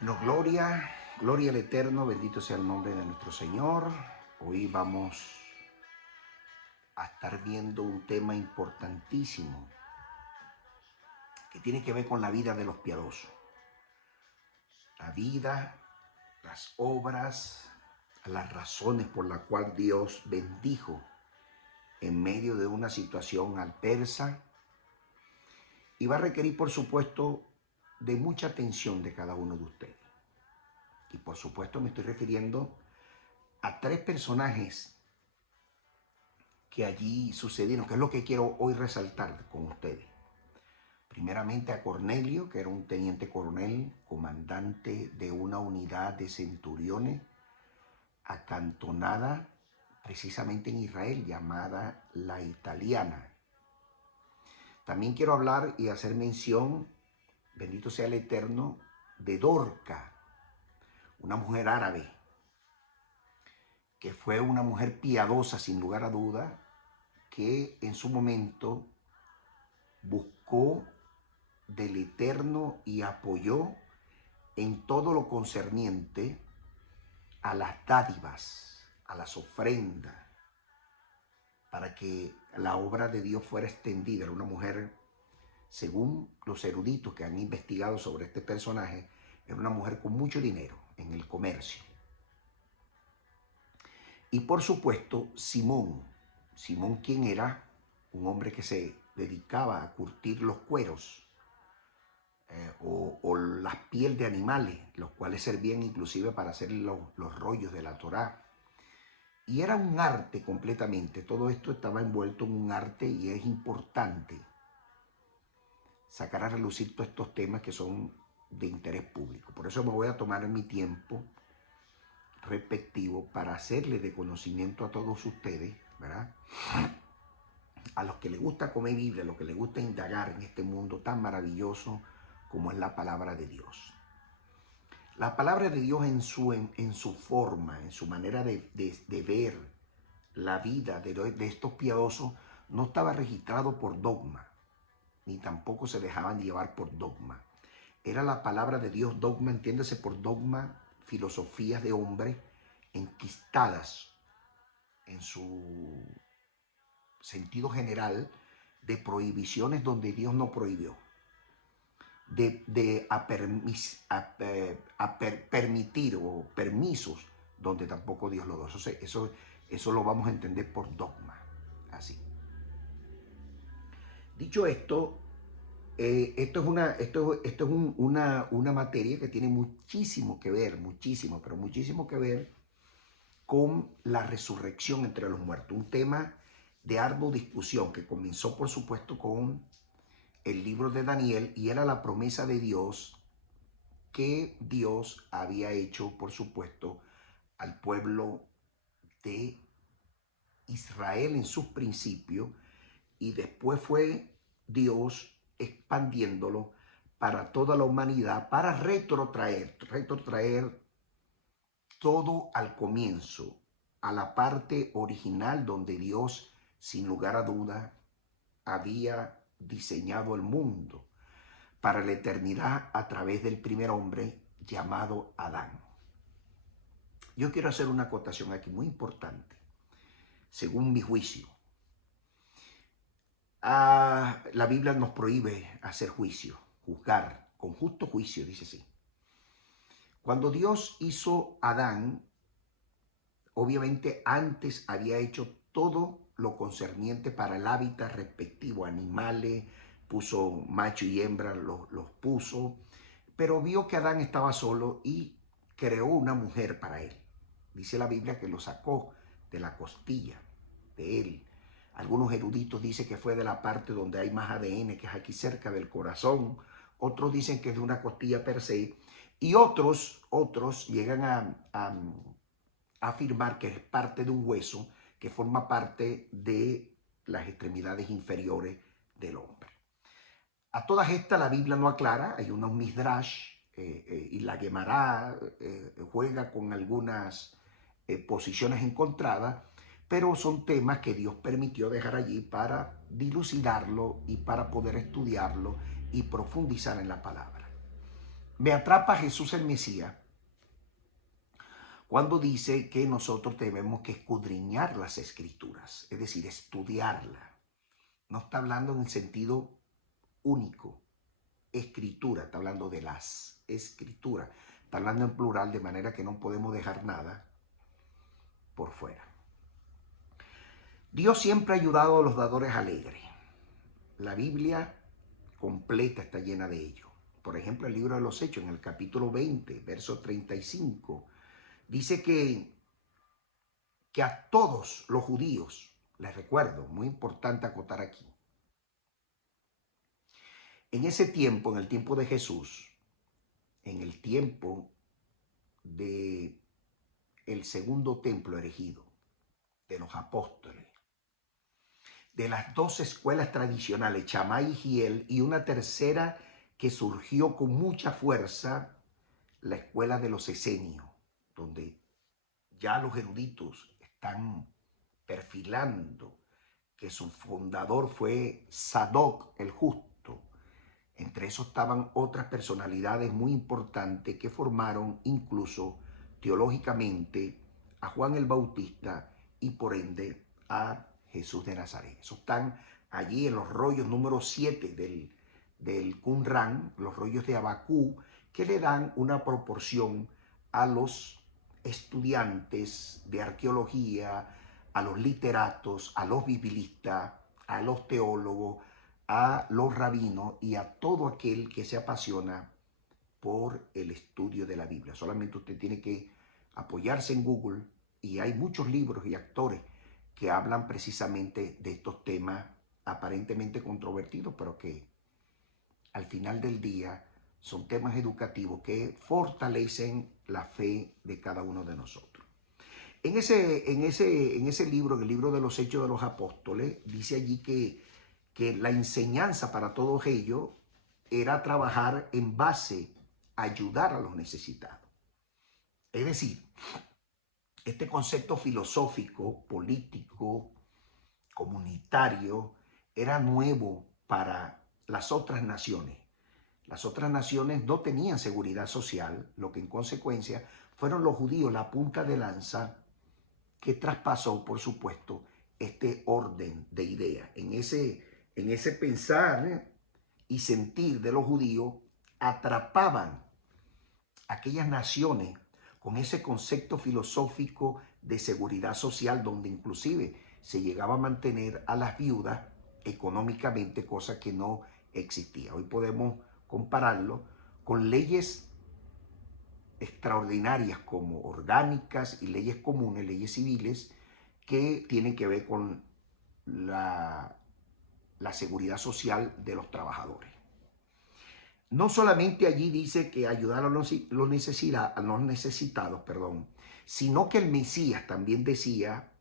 Bueno, gloria al Eterno, bendito sea el nombre de nuestro Señor. Hoy vamos a estar viendo un tema importantísimo que tiene que ver con la vida de los piadosos. La vida, las obras, las razones por las cuales Dios bendijo en medio de una situación adversa y va a requerir, por supuesto, de mucha atención de cada uno de ustedes. Y por supuesto me estoy refiriendo a tres personajes que allí sucedieron, que es lo que quiero hoy resaltar con ustedes. Primeramente a Cornelio, que era un teniente coronel, comandante de una unidad de centuriones acantonada precisamente en Israel, llamada La Italiana. También quiero hablar y hacer mención, bendito sea el Eterno, de Dorca, una mujer árabe, que fue una mujer piadosa sin lugar a duda, que en su momento buscó del Eterno y apoyó en todo lo concerniente a las dádivas, a las ofrendas, para que la obra de Dios fuera extendida. Era una mujer, según los eruditos que han investigado sobre este personaje, era una mujer con mucho dinero en el comercio. Y por supuesto, Simón. Simón, ¿quién era? Un hombre que se dedicaba a curtir los cueros o las pieles de animales, los cuales servían inclusive para hacer los rollos de la Torá. Y era un arte completamente. Todo esto estaba envuelto en un arte y es importante sacar a relucir todos estos temas que son de interés público. Por eso me voy a tomar mi tiempo respectivo para hacerle de conocimiento a todos ustedes, ¿verdad? A los que les gusta comer Biblia, a los que les gusta indagar en este mundo tan maravilloso como es la palabra de Dios. La palabra de Dios en su forma, en su manera de ver la vida de estos piadosos, no estaba registrado por dogma, ni tampoco se dejaban llevar por dogma. Era la palabra de Dios, dogma, entiéndase por dogma, filosofías de hombres enquistadas en su sentido general de prohibiciones donde Dios no prohibió, permitir o permisos donde tampoco Dios lo dio. Eso lo vamos a entender por dogma, así. Dicho esto, esto es una materia que tiene muchísimo que ver, muchísimo, pero muchísimo que ver con la resurrección entre los muertos. Un tema de ardua discusión que comenzó, por supuesto, con el libro de Daniel y era la promesa de Dios que Dios había hecho, por supuesto, al pueblo de Israel en sus principios y después fue Dios expandiéndolo para toda la humanidad, para retrotraer todo al comienzo, a la parte original donde Dios, sin lugar a duda, había diseñado el mundo para la eternidad a través del primer hombre llamado Adán. Yo quiero hacer una acotación aquí muy importante, según mi juicio. La Biblia nos prohíbe hacer juicio, juzgar con justo juicio, dice así. Cuando Dios hizo a Adán, obviamente antes había hecho todo lo concerniente para el hábitat respectivo, animales, puso macho y hembra, los puso, pero vio que Adán estaba solo y creó una mujer para él. Dice la Biblia que lo sacó de la costilla de él. Algunos eruditos dicen que fue de la parte donde hay más ADN, que es aquí cerca del corazón. Otros dicen que es de una costilla per se. Y otros llegan a afirmar que es parte de un hueso que forma parte de las extremidades inferiores del hombre. A todas estas la Biblia no aclara, hay unos midrash y la Gemara juega con algunas posiciones encontradas, pero son temas que Dios permitió dejar allí para dilucidarlo y para poder estudiarlo y profundizar en la palabra. Me atrapa Jesús el Mesías cuando dice que nosotros tenemos que escudriñar las escrituras, es decir, estudiarla. No está hablando en el sentido único, escritura, está hablando de las escrituras, está hablando en plural, de manera que no podemos dejar nada por fuera. Dios siempre ha ayudado a los dadores alegres. La Biblia completa está llena de ello. Por ejemplo, el libro de los Hechos, en el capítulo 20, verso 35, dice que a todos los judíos, les recuerdo, muy importante acotar aquí, en ese tiempo, en el tiempo de Jesús, en el tiempo de el segundo templo erigido, de los apóstoles, de las dos escuelas tradicionales, Shammai y Hiel, y una tercera que surgió con mucha fuerza, la escuela de los esenios, donde ya los eruditos están perfilando que su fundador fue Sadoc el Justo. Entre esos estaban otras personalidades muy importantes que formaron incluso teológicamente a Juan el Bautista y por ende a Jesús de Nazaret. Esos están allí en los rollos número 7 del Qumran, los rollos de Abacú, que le dan una proporción a los estudiantes de arqueología, a los literatos, a los biblistas, a los teólogos, a los rabinos y a todo aquel que se apasiona por el estudio de la Biblia. Solamente usted tiene que apoyarse en Google y hay muchos libros y autores que hablan precisamente de estos temas aparentemente controvertidos, pero que al final del día son temas educativos que fortalecen la fe de cada uno de nosotros. En ese libro, en el libro de los Hechos de los Apóstoles, dice allí que la enseñanza para todos ellos era trabajar en base a ayudar a los necesitados. Es decir, este concepto filosófico, político, comunitario, era nuevo para las otras naciones. Las otras naciones no tenían seguridad social, lo que en consecuencia fueron los judíos la punta de lanza que traspasó, por supuesto, este orden de ideas. En ese pensar y sentir de los judíos, atrapaban a aquellas naciones con ese concepto filosófico de seguridad social, donde inclusive se llegaba a mantener a las viudas económicamente, cosa que no existía. Hoy podemos compararlo con leyes extraordinarias como orgánicas y leyes comunes, leyes civiles, que tienen que ver con la seguridad social de los trabajadores. No solamente allí dice que ayudar a los necesitados, sino que el Mesías también decía,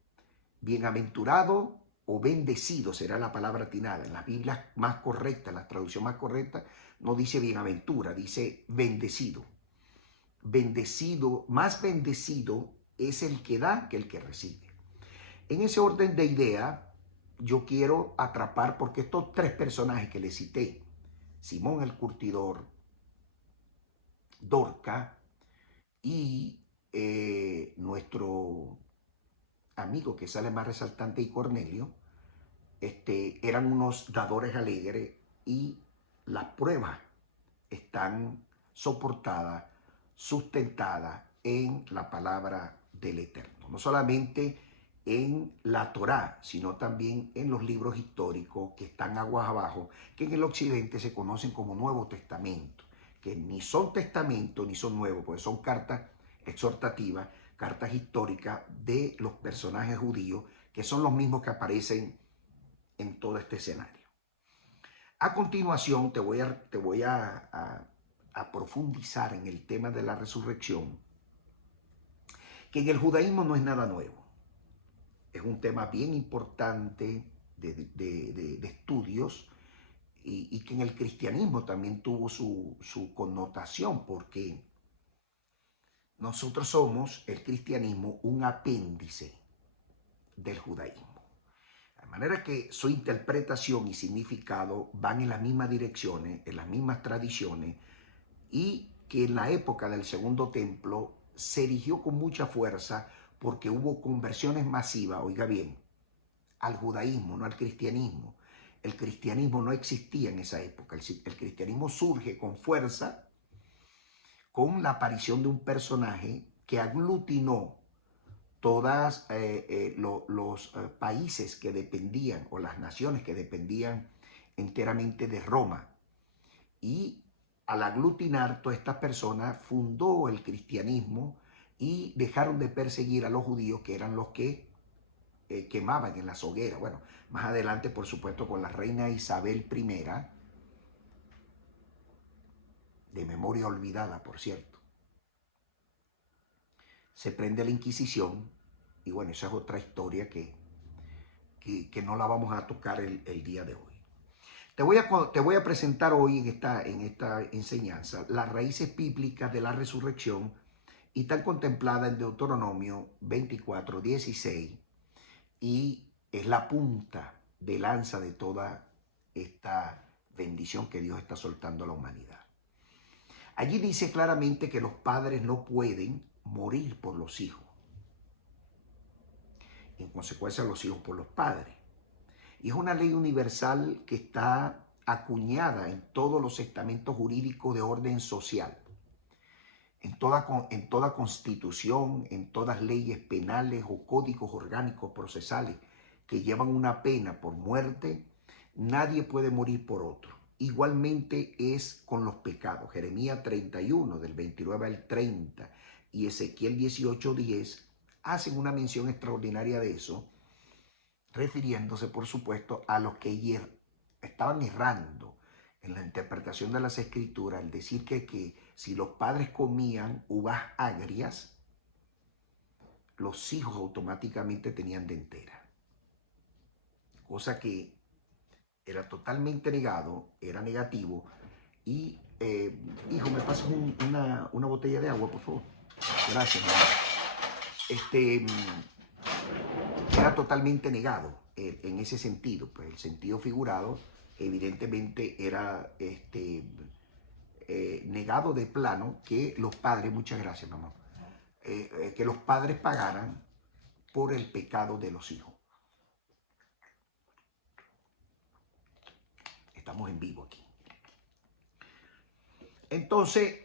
bienaventurado o bendecido será la palabra atinada. En las Biblias más correctas, en la traducción más correcta, no dice bienaventura, dice bendecido. Bendecido, más bendecido es el que da que el que recibe. En ese orden de idea, yo quiero atrapar, porque estos tres personajes que les cité, Simón el Curtidor, Dorca y nuestro amigo que sale más resaltante y Cornelio, eran unos dadores alegres y las pruebas están soportadas, sustentadas en la palabra del Eterno. No solamente en la Torá, sino también en los libros históricos que están aguas abajo, que en el occidente se conocen como Nuevo Testamento, que ni son testamento ni son nuevos, porque son cartas exhortativas, cartas históricas de los personajes judíos, que son los mismos que aparecen en todo este escenario. A continuación te voy a profundizar en el tema de la resurrección, que en el judaísmo no es nada nuevo. Es un tema bien importante de estudios y que en el cristianismo también tuvo su connotación, porque nosotros somos, el cristianismo, un apéndice del judaísmo. De manera que su interpretación y significado van en las mismas direcciones, en las mismas tradiciones, y que en la época del Segundo Templo se erigió con mucha fuerza porque hubo conversiones masivas, oiga bien, al judaísmo, no al cristianismo. El cristianismo no existía en esa época. El cristianismo surge con fuerza con la aparición de un personaje que aglutinó todos los países que dependían, o las naciones que dependían enteramente de Roma. Y al aglutinar todas estas personas, fundó el cristianismo y dejaron de perseguir a los judíos, que eran los que quemaban en las hogueras. Bueno, más adelante, por supuesto, con la reina Isabel I, de memoria olvidada, por cierto, se prende la Inquisición, y bueno, esa es otra historia que no la vamos a tocar el día de hoy. Te voy a presentar hoy en esta enseñanza las raíces bíblicas de la resurrección y están contempladas en Deuteronomio 24:16, y es la punta de lanza de toda esta bendición que Dios está soltando a la humanidad. Allí dice claramente que los padres no pueden morir por los hijos. En consecuencia, los hijos por los padres. Y es una ley universal que está acuñada en todos los estamentos jurídicos de orden social, en toda constitución, en todas leyes penales o códigos orgánicos procesales que llevan una pena por muerte. Nadie puede morir por otro. Igualmente es con los pecados. Jeremías 31, del 29 al 30, y Ezequiel 18:10 hacen una mención extraordinaria de eso, refiriéndose, por supuesto, a los que estaban errando en la interpretación de las Escrituras, al decir que si los padres comían uvas agrias, los hijos automáticamente tenían dentera. Cosa que era totalmente negado, era negativo. Y, hijo, ¿me pasas una botella de agua, por favor? Gracias, mamá. Era totalmente negado en ese sentido. Pues el sentido figurado evidentemente era negado de plano que los padres, muchas gracias, mamá, que los padres pagaran por el pecado de los hijos. Estamos en vivo aquí. Entonces,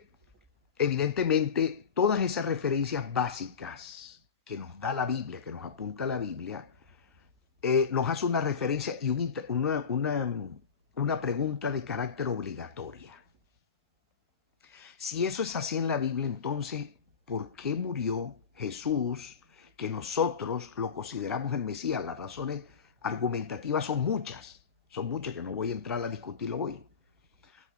evidentemente, todas esas referencias básicas que nos da la Biblia, que nos apunta la Biblia, nos hace una referencia y una pregunta de carácter obligatoria. Si eso es así en la Biblia, entonces, ¿por qué murió Jesús, que nosotros lo consideramos el Mesías? Las razones argumentativas son muchas que no voy a entrar a discutirlo hoy.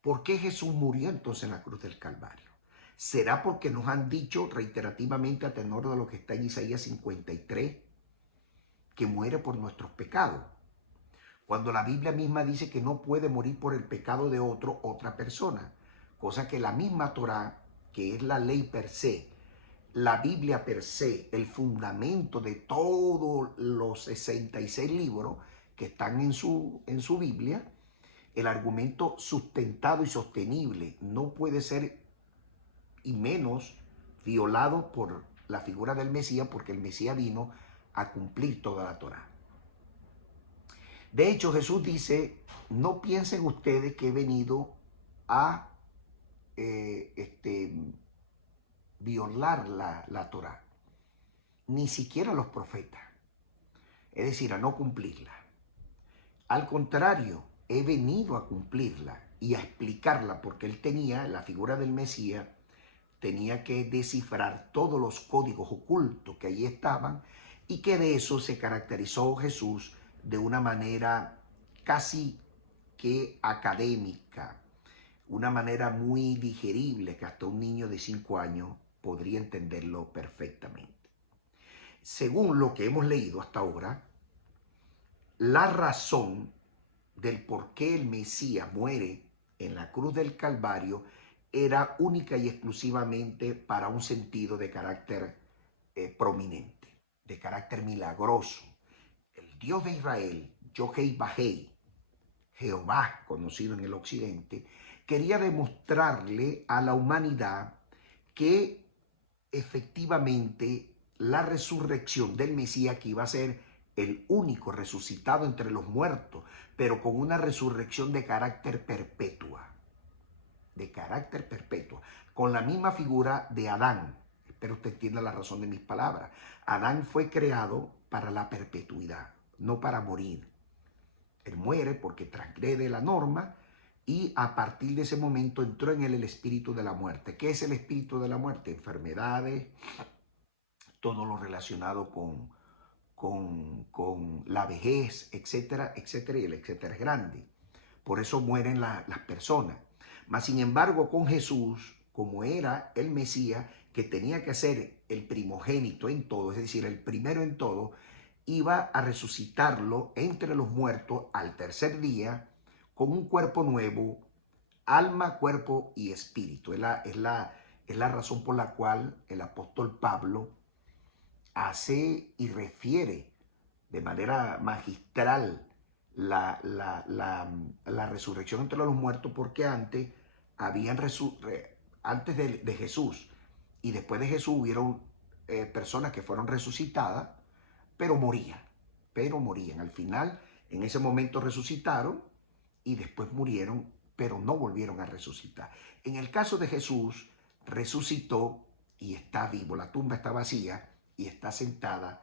¿Por qué Jesús murió entonces en la cruz del Calvario? ¿Será porque nos han dicho reiterativamente a tenor de lo que está en Isaías 53, que muere por nuestros pecados? Cuando la Biblia misma dice que no puede morir por el pecado de otra persona, cosa que la misma Torá, que es la ley per se, la Biblia per se, el fundamento de todos los 66 libros que están en su Biblia, el argumento sustentado y sostenible no puede ser y menos violado por la figura del Mesías, porque el Mesías vino a cumplir toda la Torá. De hecho, Jesús dice: no piensen ustedes que he venido a violar la Torá, ni siquiera los profetas, es decir, a no cumplirla. Al contrario, he venido a cumplirla y a explicarla, porque él tenía, la figura del Mesías, tenía que descifrar todos los códigos ocultos que allí estaban, y que de eso se caracterizó Jesús de una manera casi que académica, una manera muy digerible que hasta un niño de 5 años podría entenderlo perfectamente. Según lo que hemos leído hasta ahora, la razón del por qué el Mesías muere en la cruz del Calvario era única y exclusivamente para un sentido de carácter prominente, de carácter milagroso. El Dios de Israel, Yod-Heh-Vah-Heh, Jehová, conocido en el occidente, quería demostrarle a la humanidad que efectivamente la resurrección del Mesías, que iba a ser el único resucitado entre los muertos, pero con una resurrección de carácter perpetua, con la misma figura de Adán. Espero usted entienda la razón de mis palabras. Adán fue creado para la perpetuidad, no para morir. Él muere porque transgrede la norma y a partir de ese momento entró en él el espíritu de la muerte. ¿Qué es el espíritu de la muerte? Enfermedades, todo lo relacionado con la vejez, etcétera, etcétera, y el etcétera es grande. Por eso mueren las personas. Mas, sin embargo, con Jesús, como era el Mesías, que tenía que ser el primogénito en todo, es decir, el primero en todo, iba a resucitarlo entre los muertos al tercer día con un cuerpo nuevo, alma, cuerpo y espíritu. Es la razón por la cual el apóstol Pablo hace y refiere de manera magistral la resurrección entre los muertos, porque antes de Jesús y después de Jesús hubieron personas que fueron resucitadas, pero morían. Al final, en ese momento resucitaron y después murieron, pero no volvieron a resucitar. En el caso de Jesús, resucitó y está vivo. La tumba está vacía y está sentado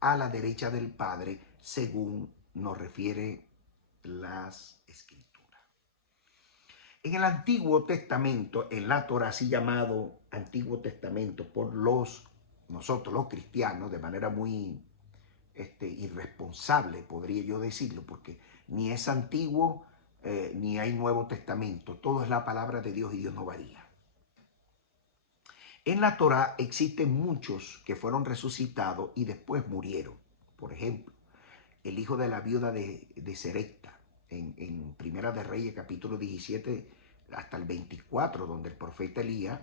a la derecha del Padre, según nos refiere las Escrituras. En el Antiguo Testamento, en la Torá, así llamado Antiguo Testamento por nosotros los cristianos, de manera muy irresponsable, podría yo decirlo, porque ni es antiguo ni hay Nuevo Testamento. Todo es la palabra de Dios y Dios no varía. En la Torá existen muchos que fueron resucitados y después murieron. Por ejemplo, el hijo de la viuda de Serepta, en Primera de Reyes, capítulo 17 hasta el 24, donde el profeta Elías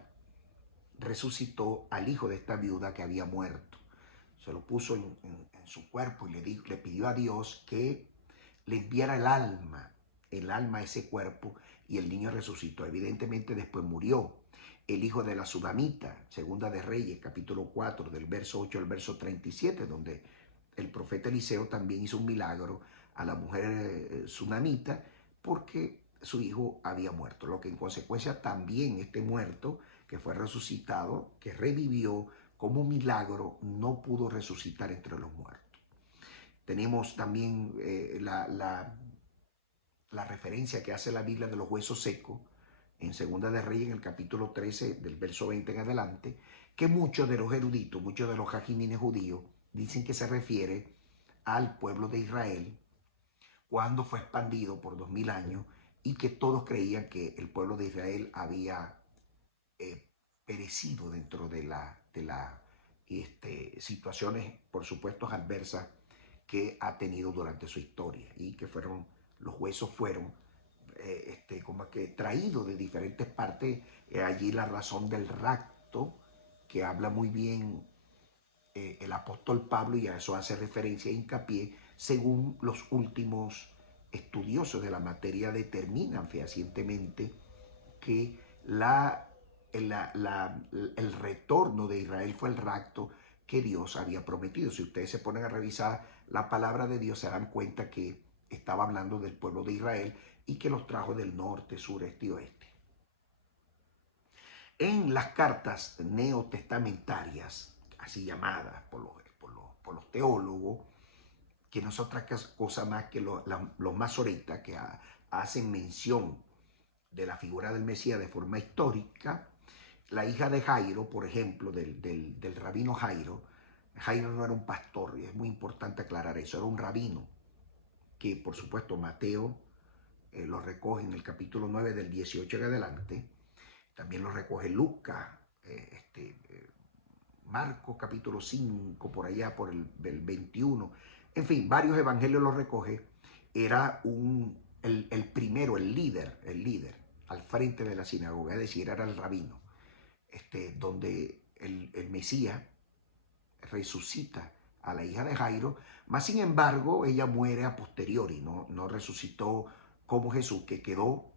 resucitó al hijo de esta viuda que había muerto. Se lo puso en su cuerpo y le pidió a Dios que le enviara el alma a ese cuerpo, y el niño resucitó. Evidentemente después murió. El hijo de la Sunamita, Segunda de Reyes, capítulo 4, del verso 8 al verso 37, donde el profeta Eliseo también hizo un milagro a la mujer Sunamita porque su hijo había muerto. Lo que en consecuencia también este muerto que fue resucitado, que revivió como un milagro, no pudo resucitar entre los muertos. Tenemos también la referencia que hace la Biblia de los huesos secos, en Segunda de Reyes, en el capítulo 13, del verso 20 en adelante, que muchos de los eruditos, muchos de los jajimines judíos, dicen que se refiere al pueblo de Israel cuando fue expandido por 2000 años y que todos creían que el pueblo de Israel había perecido dentro de las situaciones, por supuesto, adversas que ha tenido durante su historia, y que los huesos fueron como que traídos de diferentes partes. Allí la razón del rapto, que habla muy bien el apóstol Pablo, y a eso hace referencia e hincapié, según los últimos estudiosos de la materia determinan fehacientemente que el retorno de Israel fue el rapto que Dios había prometido. Si ustedes se ponen a revisar la palabra de Dios, se dan cuenta que estaba hablando del pueblo de Israel y que los trajo del norte, sur, este y oeste. En las cartas neotestamentarias, así llamadas por los teólogos, que no es otra cosa más que los masoretas, que hacen mención de la figura del Mesías de forma histórica. La hija de Jairo, por ejemplo, del rabino Jairo no era un pastor, y es muy importante aclarar eso, era un rabino, que por supuesto Mateo lo recoge en el capítulo 9 del 18 en adelante, también lo recoge Lucas, Marcos capítulo 5, por allá por el 21, en fin, varios evangelios lo recoge. Era el primero, el líder al frente de la sinagoga, es decir, era el rabino, donde el Mesías resucita a la hija de Jairo, mas sin embargo ella muere a posteriori, no resucitó como Jesús, que quedó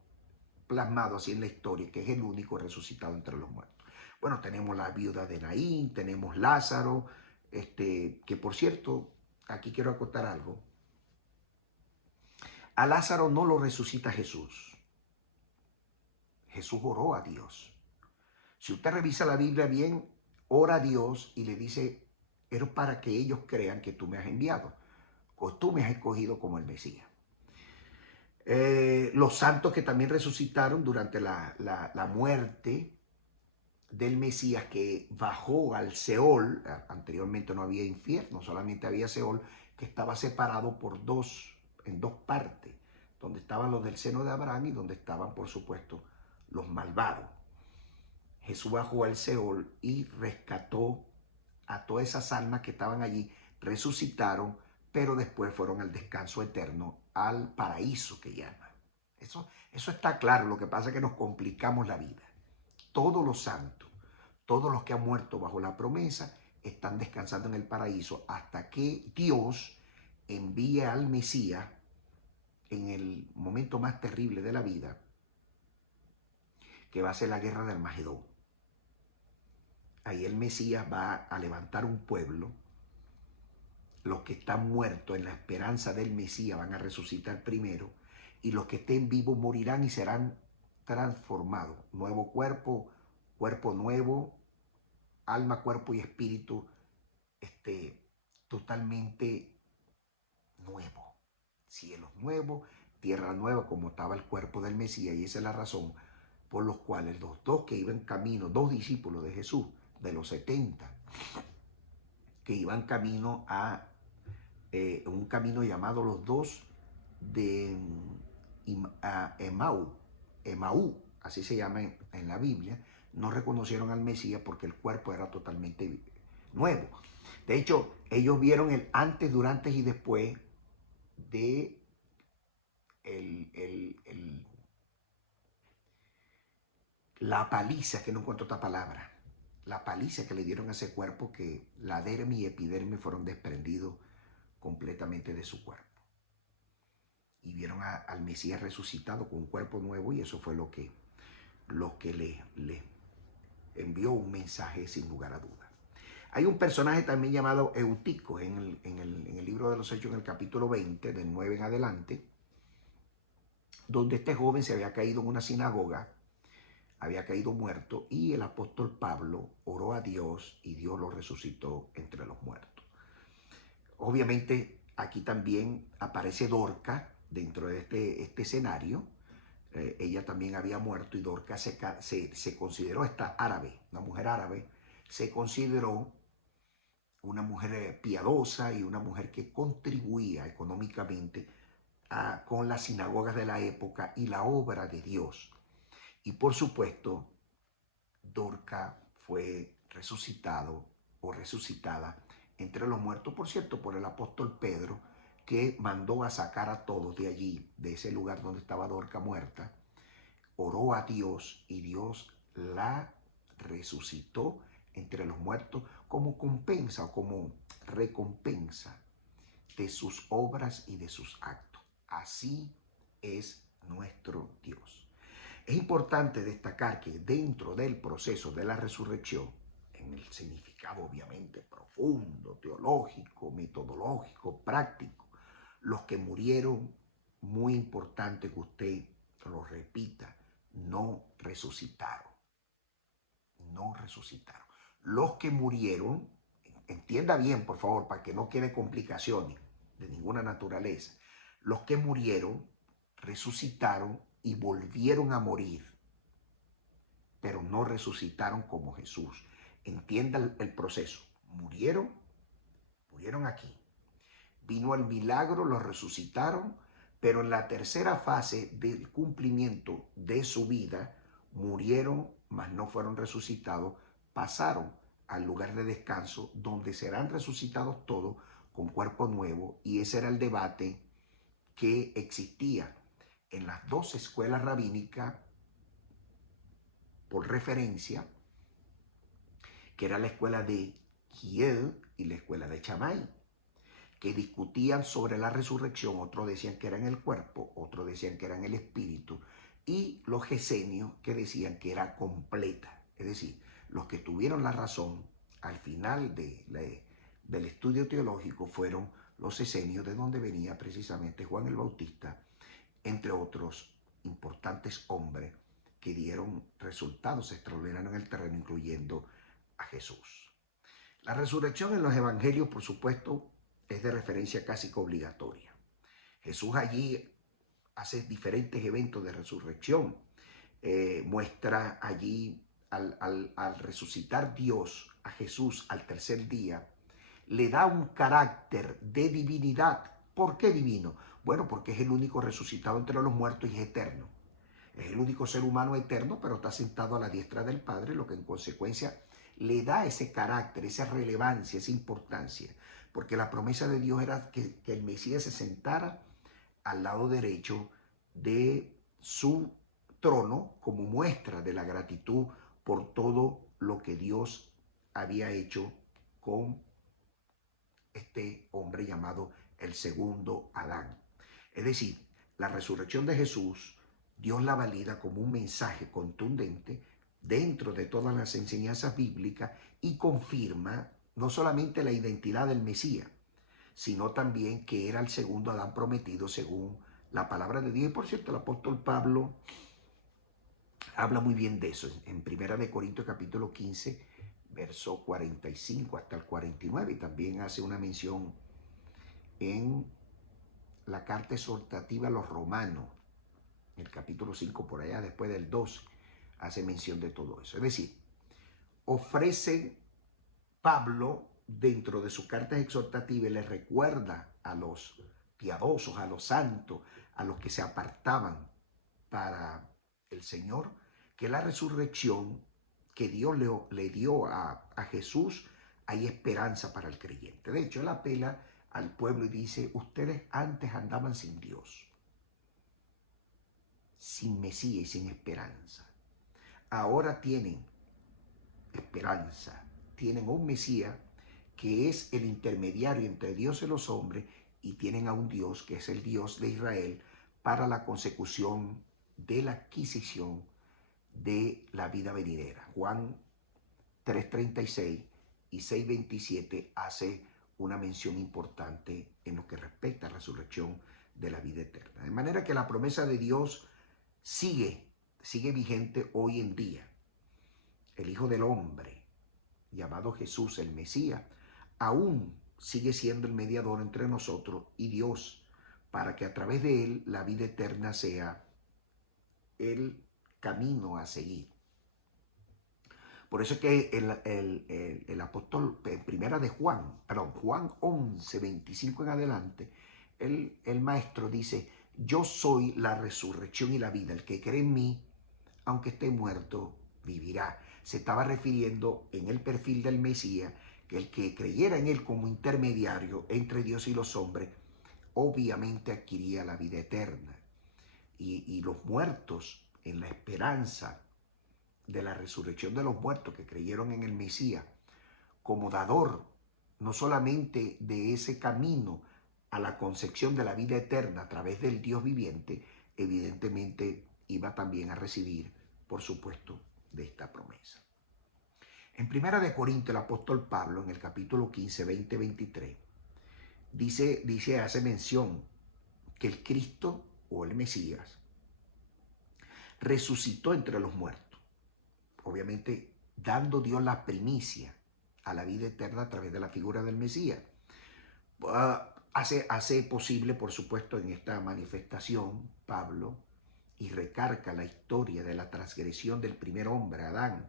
plasmado así en la historia, que es el único resucitado entre los muertos. Bueno, tenemos la viuda de Naín, tenemos Lázaro, que por cierto, aquí quiero acotar algo. A Lázaro no lo resucita Jesús. Jesús oró a Dios. Si usted revisa la Biblia bien, ora a Dios y le dice, pero para que ellos crean que tú me has enviado, o tú me has escogido como el Mesías. Los santos que también resucitaron durante la muerte del Mesías, que bajó al Seol. Anteriormente no había infierno, solamente había Seol, que estaba separado en dos partes, donde estaban los del seno de Abraham y donde estaban, por supuesto, los malvados. Jesús bajó al Seol y rescató a todas esas almas que estaban allí, resucitaron, pero después fueron al descanso eterno, al paraíso que llaman. Eso está claro, lo que pasa es que nos complicamos la vida. Todos los santos, todos los que han muerto bajo la promesa, están descansando en el paraíso hasta que Dios envíe al Mesías en el momento más terrible de la vida, que va a ser la guerra del Armagedón. Ahí el Mesías va a levantar un pueblo. Los que están muertos en la esperanza del Mesías van a resucitar primero, y los que estén vivos morirán y serán transformados. Nuevo cuerpo, cuerpo nuevo, alma, cuerpo y espíritu totalmente nuevo. Cielos nuevos, tierra nueva, como estaba el cuerpo del Mesías, y esa es la razón por los cuales los dos que iban camino, dos discípulos de Jesús, de los 70, que iban camino a un camino llamado los dos de Emaú, así se llama en la Biblia, no reconocieron al Mesías porque el cuerpo era totalmente nuevo. De hecho, ellos vieron el antes, durante y después de la paliza, que no encuentro otra palabra, la paliza que le dieron a ese cuerpo, que la dermis y epidermis fueron desprendidos completamente de su cuerpo. Y vieron al Mesías resucitado con un cuerpo nuevo, y eso fue lo que le envió un mensaje sin lugar a dudas. Hay un personaje también llamado Eutico en el libro de los Hechos, en el capítulo 20, del 9 en adelante, donde este joven se había caído en una sinagoga, había caído muerto, y el apóstol Pablo oró a Dios y Dios lo resucitó entre los muertos. Obviamente aquí también aparece Dorca dentro de este escenario. Ella también había muerto, y Dorca se consideró, esta árabe, una mujer árabe, se consideró una mujer piadosa y una mujer que contribuía económicamente con las sinagogas de la época y la obra de Dios. Y por supuesto, Dorca fue resucitado o resucitada entre los muertos, por cierto, por el apóstol Pedro, que mandó a sacar a todos de allí, de ese lugar donde estaba Dorca muerta. Oró a Dios y Dios la resucitó entre los muertos como compensa o como recompensa de sus obras y de sus actos. Así es nuestro Dios. Es importante destacar que dentro del proceso de la resurrección, en el significado obviamente profundo, teológico, metodológico, práctico, los que murieron, muy importante que usted lo repita, no resucitaron. No resucitaron. Los que murieron, entienda bien por favor, para que no quede complicaciones de ninguna naturaleza, los que murieron resucitaron y volvieron a morir, pero no resucitaron como Jesús. Entienda el proceso. Murieron aquí. Vino el milagro, los resucitaron, pero en la tercera fase del cumplimiento de su vida, murieron, mas no fueron resucitados, pasaron al lugar de descanso, donde serán resucitados todos con cuerpo nuevo. Y ese era el debate que existía en las dos escuelas rabínicas por referencia, que era la escuela de Hiel y la escuela de Shammai, que discutían sobre la resurrección. Otros decían que era en el cuerpo, otros decían que era en el espíritu, y los gesenios que decían que era completa. Es decir, los que tuvieron la razón al final del estudio teológico fueron los esenios, de donde venía precisamente Juan el Bautista, entre otros importantes hombres que dieron resultados extraordinarios en el terreno, incluyendo a Jesús. La resurrección en los evangelios, por supuesto, es de referencia casi que obligatoria. Jesús allí hace diferentes eventos de resurrección. Muestra allí al resucitar Dios a Jesús al tercer día, le da un carácter de divinidad. ¿Por qué divino? Bueno, porque es el único resucitado entre los muertos y es eterno. Es el único ser humano eterno, pero está sentado a la diestra del Padre, lo que en consecuencia le da ese carácter, esa relevancia, esa importancia. Porque la promesa de Dios era que el Mesías se sentara al lado derecho de su trono como muestra de la gratitud por todo lo que Dios había hecho con este hombre llamado el segundo Adán. Es decir, la resurrección de Jesús, Dios la valida como un mensaje contundente dentro de todas las enseñanzas bíblicas y confirma no solamente la identidad del Mesías, sino también que era el segundo Adán prometido según la palabra de Dios. Y por cierto, el apóstol Pablo habla muy bien de eso en 1 Corintios capítulo 15, verso 45 hasta el 49, y también hace una mención en la carta exhortativa a los romanos, en el capítulo 5 por allá, después del 12, hace mención de todo eso. Es decir, ofrece Pablo dentro de sus cartas exhortativas, le recuerda a los piadosos, a los santos, a los que se apartaban para el Señor, que la resurrección que Dios le dio a Jesús, hay esperanza para el creyente. De hecho, él apela al pueblo y dice, ustedes antes andaban sin Dios, sin Mesías y sin esperanza. Ahora tienen esperanza, tienen un Mesías que es el intermediario entre Dios y los hombres, y tienen a un Dios que es el Dios de Israel para la consecución de la adquisición de la vida venidera. Juan 3:36 y 6:27 hace una mención importante en lo que respecta a la resurrección de la vida eterna. De manera que la promesa de Dios sigue vigente hoy en día. El Hijo del Hombre, llamado Jesús, el Mesías, aún sigue siendo el mediador entre nosotros y Dios, para que a través de él la vida eterna sea el camino a seguir. Por eso es que el apóstol, en primera de Juan, Juan 11, 25 en adelante, el maestro dice, yo soy la resurrección y la vida, el que cree en mí, aunque esté muerto, vivirá. Se estaba refiriendo en el perfil del Mesías, que el que creyera en él como intermediario entre Dios y los hombres, obviamente adquiría la vida eterna. Y los muertos, en la esperanza de la resurrección de los muertos que creyeron en el Mesías, como dador no solamente de ese camino a la concepción de la vida eterna a través del Dios viviente, evidentemente iba también a recibir, por supuesto, de esta promesa. En 1 Corintios, el apóstol Pablo, en el capítulo 15, 20, 23, hace mención que el Cristo o el Mesías resucitó entre los muertos, obviamente dando Dios la primicia a la vida eterna a través de la figura del Mesías. Hace posible, por supuesto, en esta manifestación, Pablo, y recarga la historia de la transgresión del primer hombre, Adán,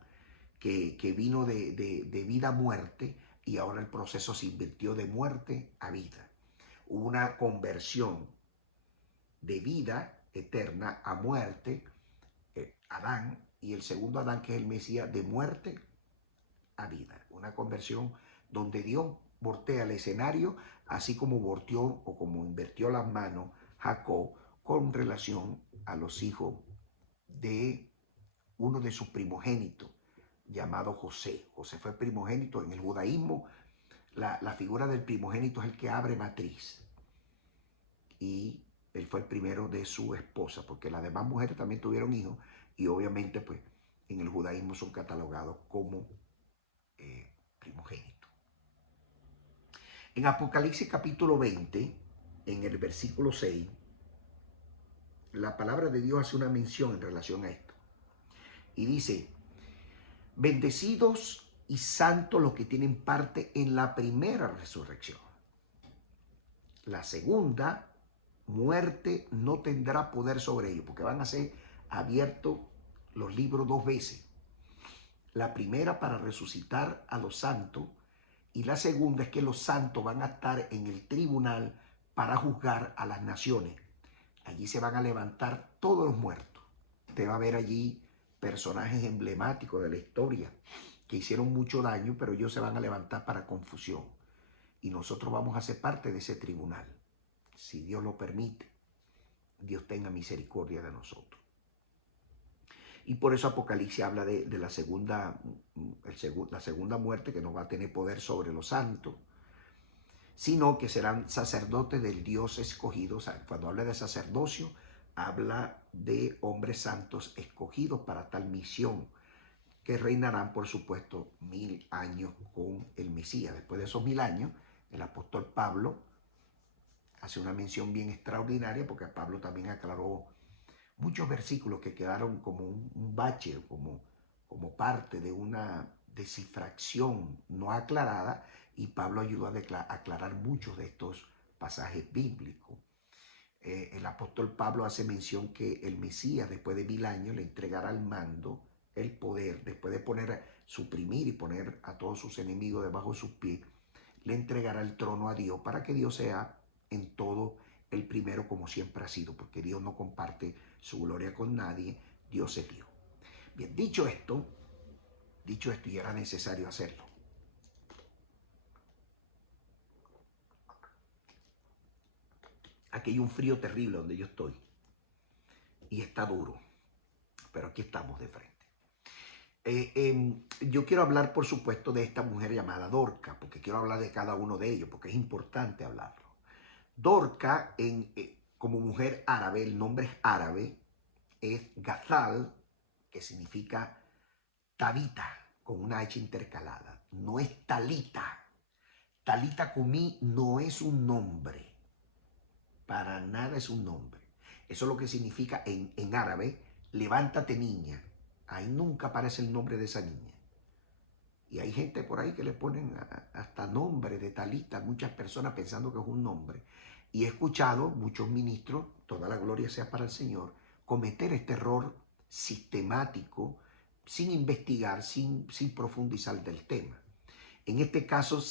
que vino de vida a muerte, y ahora el proceso se invirtió de muerte a vida. Hubo una conversión de vida eterna a muerte, Adán, y el segundo Adán, que es el Mesías, de muerte a vida. Una conversión donde Dios voltea el escenario, así como volteó o como invirtió las manos Jacob con relación a los hijos de uno de sus primogénitos, llamado José. José fue primogénito. En el judaísmo, la figura del primogénito es el que abre matriz. Y él fue el primero de su esposa, porque las demás mujeres también tuvieron hijos y obviamente pues en el judaísmo son catalogados como primogénitos. En Apocalipsis capítulo 20, en el versículo 6, la palabra de Dios hace una mención en relación a esto. Y dice, bendecidos y santos los que tienen parte en la primera resurrección. La segunda muerte no tendrá poder sobre ellos, porque van a ser abiertos los libros 2 veces. La primera para resucitar a los santos y la segunda es que los santos van a estar en el tribunal para juzgar a las naciones. Allí se van a levantar todos los muertos. Usted va a ver allí personajes emblemáticos de la historia que hicieron mucho daño, pero ellos se van a levantar para confusión. Y nosotros vamos a ser parte de ese tribunal. Si Dios lo permite, Dios tenga misericordia de nosotros. Y por eso Apocalipsis habla de la segunda muerte, que no va a tener poder sobre los santos, sino que serán sacerdotes del Dios escogido. O sea, cuando habla de sacerdocio, habla de hombres santos escogidos para tal misión, que reinarán, por supuesto, 1000 años con el Mesías. Después de esos 1000 años, el apóstol Pablo hace una mención bien extraordinaria, porque Pablo también aclaró muchos versículos que quedaron como un bache, como parte de una descifración no aclarada, y Pablo ayudó a aclarar muchos de estos pasajes bíblicos. El apóstol Pablo hace mención que el Mesías, después de 1000 años, le entregará el mando, el poder, después de suprimir y poner a todos sus enemigos debajo de sus pies, le entregará el trono a Dios para que Dios sea en todo el primero, como siempre ha sido, porque Dios no comparte su gloria con nadie, Dios es Dios. Bien, dicho esto, y era necesario hacerlo. Aquí hay un frío terrible donde yo estoy y está duro, pero aquí estamos de frente. Yo quiero hablar, por supuesto, de esta mujer llamada Dorca, porque quiero hablar de cada uno de ellos, porque es importante hablarlo. Dorca, como mujer árabe, el nombre es árabe, es Gazal, que significa Tabita, con una H intercalada. No es Talita. Talita Cumí no es un nombre. Para nada es un nombre. Eso es lo que significa en árabe, levántate niña. Ahí nunca aparece el nombre de esa niña. Y hay gente por ahí que le ponen hasta nombre de Talita, muchas personas pensando que es un nombre. Y he escuchado muchos ministros, toda la gloria sea para el Señor, cometer este error sistemático, sin investigar, sin profundizar del tema. En este caso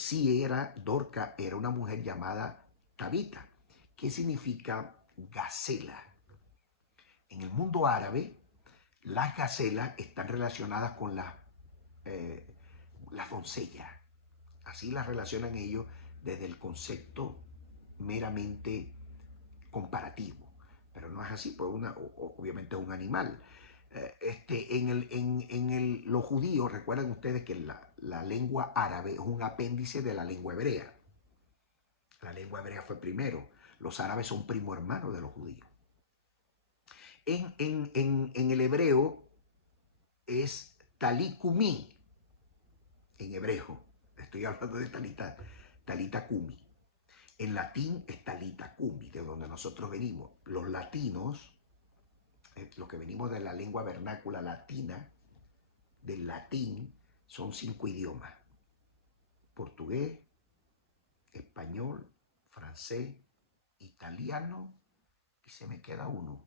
Dorca era una mujer llamada Tabita, que significa gacela. En el mundo árabe, las gacelas están relacionadas con las doncellas. Así las relacionan ellos desde el concepto meramente comparativo. Pero no es así, pues obviamente es un animal. Los judíos, recuerden ustedes que la lengua árabe es un apéndice de la lengua hebrea. La lengua hebrea fue primero. Los árabes son primo hermanos de los judíos. En el hebreo es talikumi. En hebreo, estoy hablando de talita cumi. En latín es talita cumi, de donde nosotros venimos. Los latinos, los que venimos de la lengua vernácula latina, del latín, son 5 idiomas: portugués, español, francés, italiano, y se me queda uno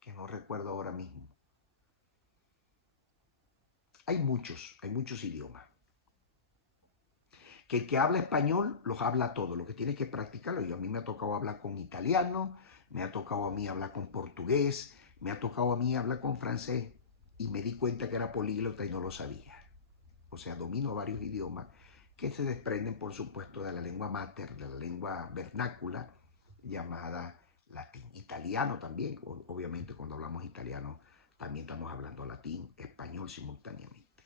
que no recuerdo ahora mismo. Hay muchos idiomas. Que el que habla español los habla todos, lo que tiene que practicarlo. A mí me ha tocado hablar con italiano, me ha tocado a mí hablar con portugués, me ha tocado a mí hablar con francés, y me di cuenta que era políglota y no lo sabía. O sea, domino varios idiomas que se desprenden, por supuesto, de la lengua mater, de la lengua vernácula llamada latín. Italiano también, obviamente cuando hablamos italiano también estamos hablando latín, español simultáneamente.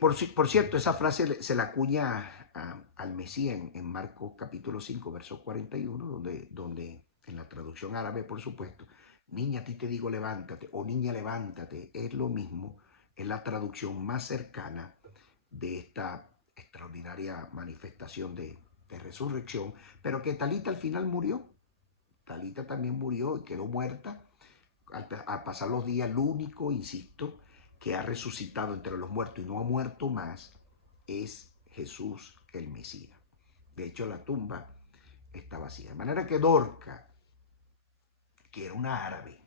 Por cierto, esa frase se la acuña al Mesías en Marcos capítulo 5, verso 41, donde en la traducción árabe, por supuesto, niña, a ti te digo levántate, o niña, levántate, es lo mismo, es la traducción más cercana de esta extraordinaria manifestación de resurrección, pero que Talita al final murió. Talita también murió y quedó muerta. Al pasar los días, el único, insisto, que ha resucitado entre los muertos y no ha muerto más es Jesús el Mesías. De hecho, la tumba está vacía. De manera que Dorca, que era una árabe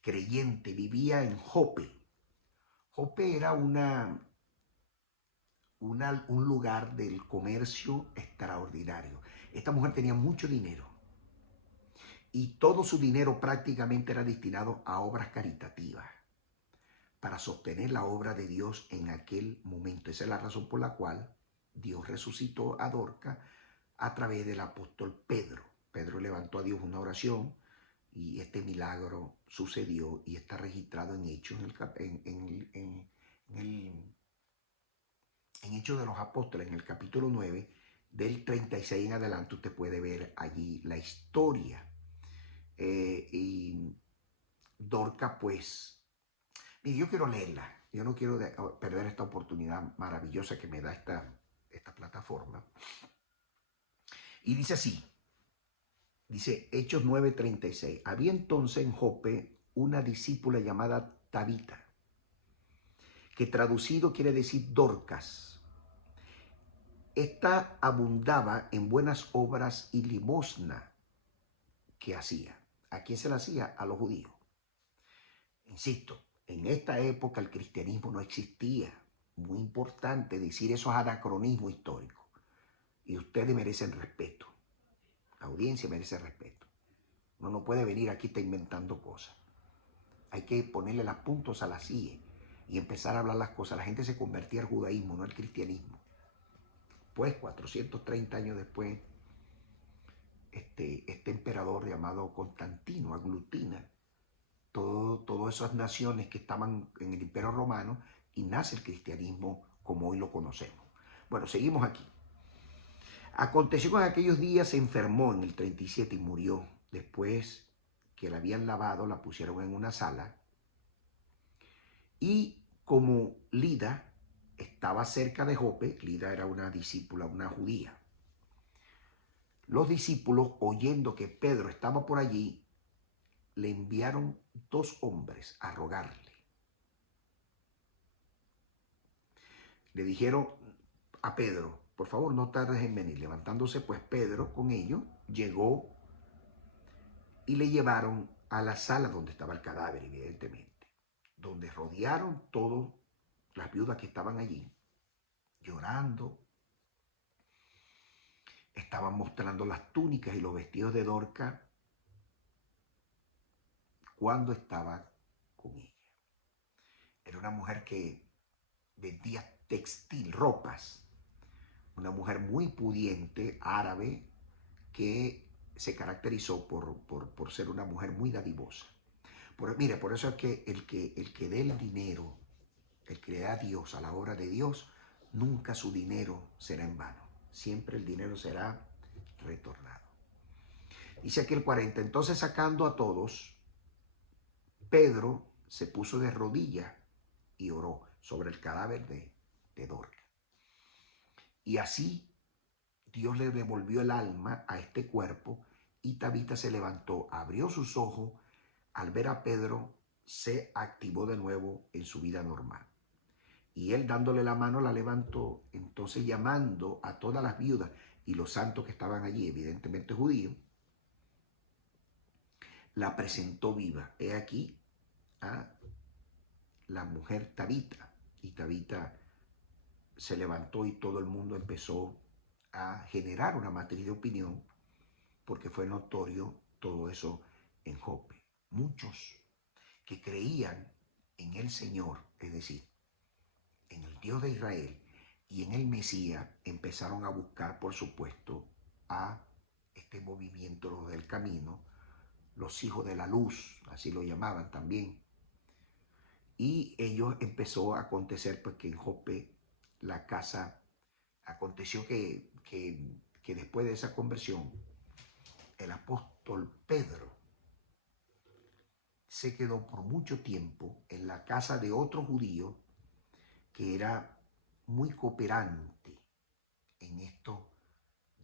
creyente, vivía en Jope. Jope era un lugar del comercio extraordinario. Esta mujer tenía mucho dinero y todo su dinero prácticamente era destinado a obras caritativas para sostener la obra de Dios en aquel momento. Esa es la razón por la cual Dios resucitó a Dorca a través del apóstol Pedro. Pedro levantó a Dios una oración y este milagro sucedió y está registrado en Hechos, en Hechos de los Apóstoles, en el capítulo 9, del 36 en adelante. Usted puede ver allí la historia. Y Dorca, pues, y yo quiero leerla. Yo no quiero perder esta oportunidad maravillosa que me da esta plataforma. Y dice así, dice Hechos 9:36. Había entonces en Jope una discípula llamada Tabita, que traducido quiere decir Dorcas. Esta abundaba en buenas obras y limosna que hacía. ¿A quién se la hacía? A los judíos. Insisto, en esta época el cristianismo no existía. Muy importante decir esos anacronismos históricos. Y ustedes merecen respeto. La audiencia merece respeto. Uno no puede venir aquí y estar inventando cosas. Hay que ponerle los puntos a la CIE y empezar a hablar las cosas. La gente se convertía al judaísmo, no al cristianismo. Pues 430 años después, este emperador llamado Constantino aglutina todas esas naciones que estaban en el Imperio Romano y nace el cristianismo como hoy lo conocemos. Bueno, seguimos aquí. Aconteció que en aquellos días se enfermó en el 37 y murió. Después que la habían lavado, la pusieron en una sala. Y como Lida estaba cerca de Jope, Lida era una discípula, una judía. Los discípulos, oyendo que Pedro estaba por allí, le enviaron 2 hombres a rogarle. Le dijeron a Pedro, por favor, no tardes en venir. Levantándose pues Pedro con ellos, llegó y le llevaron a la sala donde estaba el cadáver, evidentemente, donde rodearon todas las viudas que estaban allí, llorando. Estaban mostrando las túnicas y los vestidos de Dorca cuando estaba con ella. Era una mujer que vendía textil, ropas, una mujer muy pudiente, árabe, que se caracterizó por ser una mujer muy dadivosa. Mire, por eso es que el que dé el dinero, el que le da a Dios, a la obra de Dios, nunca su dinero será en vano. Siempre el dinero será retornado. Dice aquí el 40, entonces sacando a todos, Pedro se puso de rodillas y oró sobre el cadáver de Dorca. Y así Dios le devolvió el alma a este cuerpo y Tabita se levantó, abrió sus ojos, al ver a Pedro se activó de nuevo en su vida normal. Y él dándole la mano la levantó, entonces llamando a todas las viudas y los santos que estaban allí, evidentemente judíos, la presentó viva. He aquí a la mujer Tabita. Y Tabita se levantó y todo el mundo empezó a generar una matriz de opinión porque fue notorio todo eso en Jope. Muchos que creían en el Señor, es decir, en el Dios de Israel y en el Mesías, empezaron a buscar, por supuesto, a este movimiento, los del camino, los hijos de la luz, así lo llamaban también. Y ellos empezó a acontecer pues que en Jope la casa, aconteció que después de esa conversión, el apóstol Pedro se quedó por mucho tiempo en la casa de otro judío que era muy cooperante en esto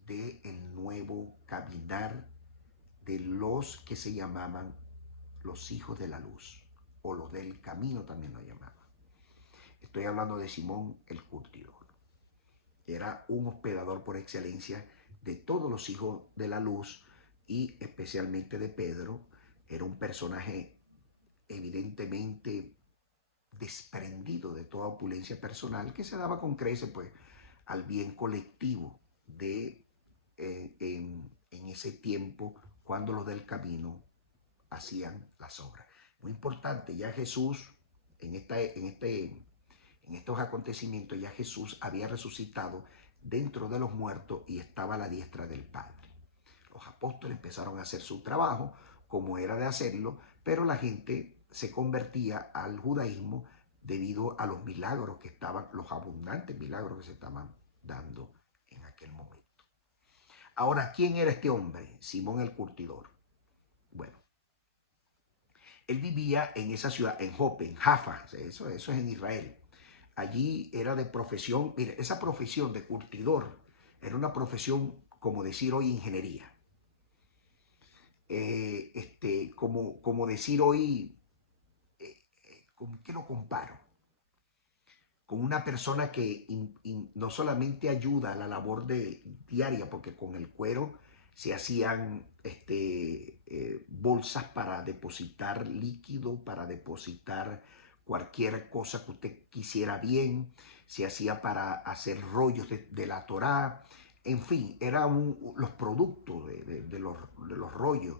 del nuevo caminar de los que se llamaban los hijos de la luz, o los del camino también lo llamaban. Estoy hablando de Simón el Curtidor. Era un hospedador por excelencia de todos los hijos de la luz y especialmente de Pedro. Era un personaje evidentemente desprendido de toda opulencia personal que se daba con creces pues al bien colectivo de en ese tiempo cuando los del camino hacían las obras. Muy importante, ya Jesús en estos acontecimientos ya Jesús había resucitado dentro de los muertos y estaba a la diestra del Padre. Los apóstoles empezaron a hacer su trabajo como era de hacerlo, pero la gente se convertía al judaísmo debido a los milagros que estaban, los abundantes milagros que se estaban dando en aquel momento. Ahora, ¿quién era este hombre? Simón el Curtidor. Bueno, él vivía en esa ciudad, en Jope, en Jaffa, eso es en Israel. Allí era de profesión, mire, esa profesión de curtidor era una profesión, como decir hoy, ingeniería. Como decir hoy, ¿con qué lo comparo? Con una persona que no solamente ayuda a la labor diaria, porque con el cuero se hacían bolsas para depositar líquido, para depositar cualquier cosa que usted quisiera bien, se hacía para hacer rollos de la Torá, en fin, eran los productos de los rollos,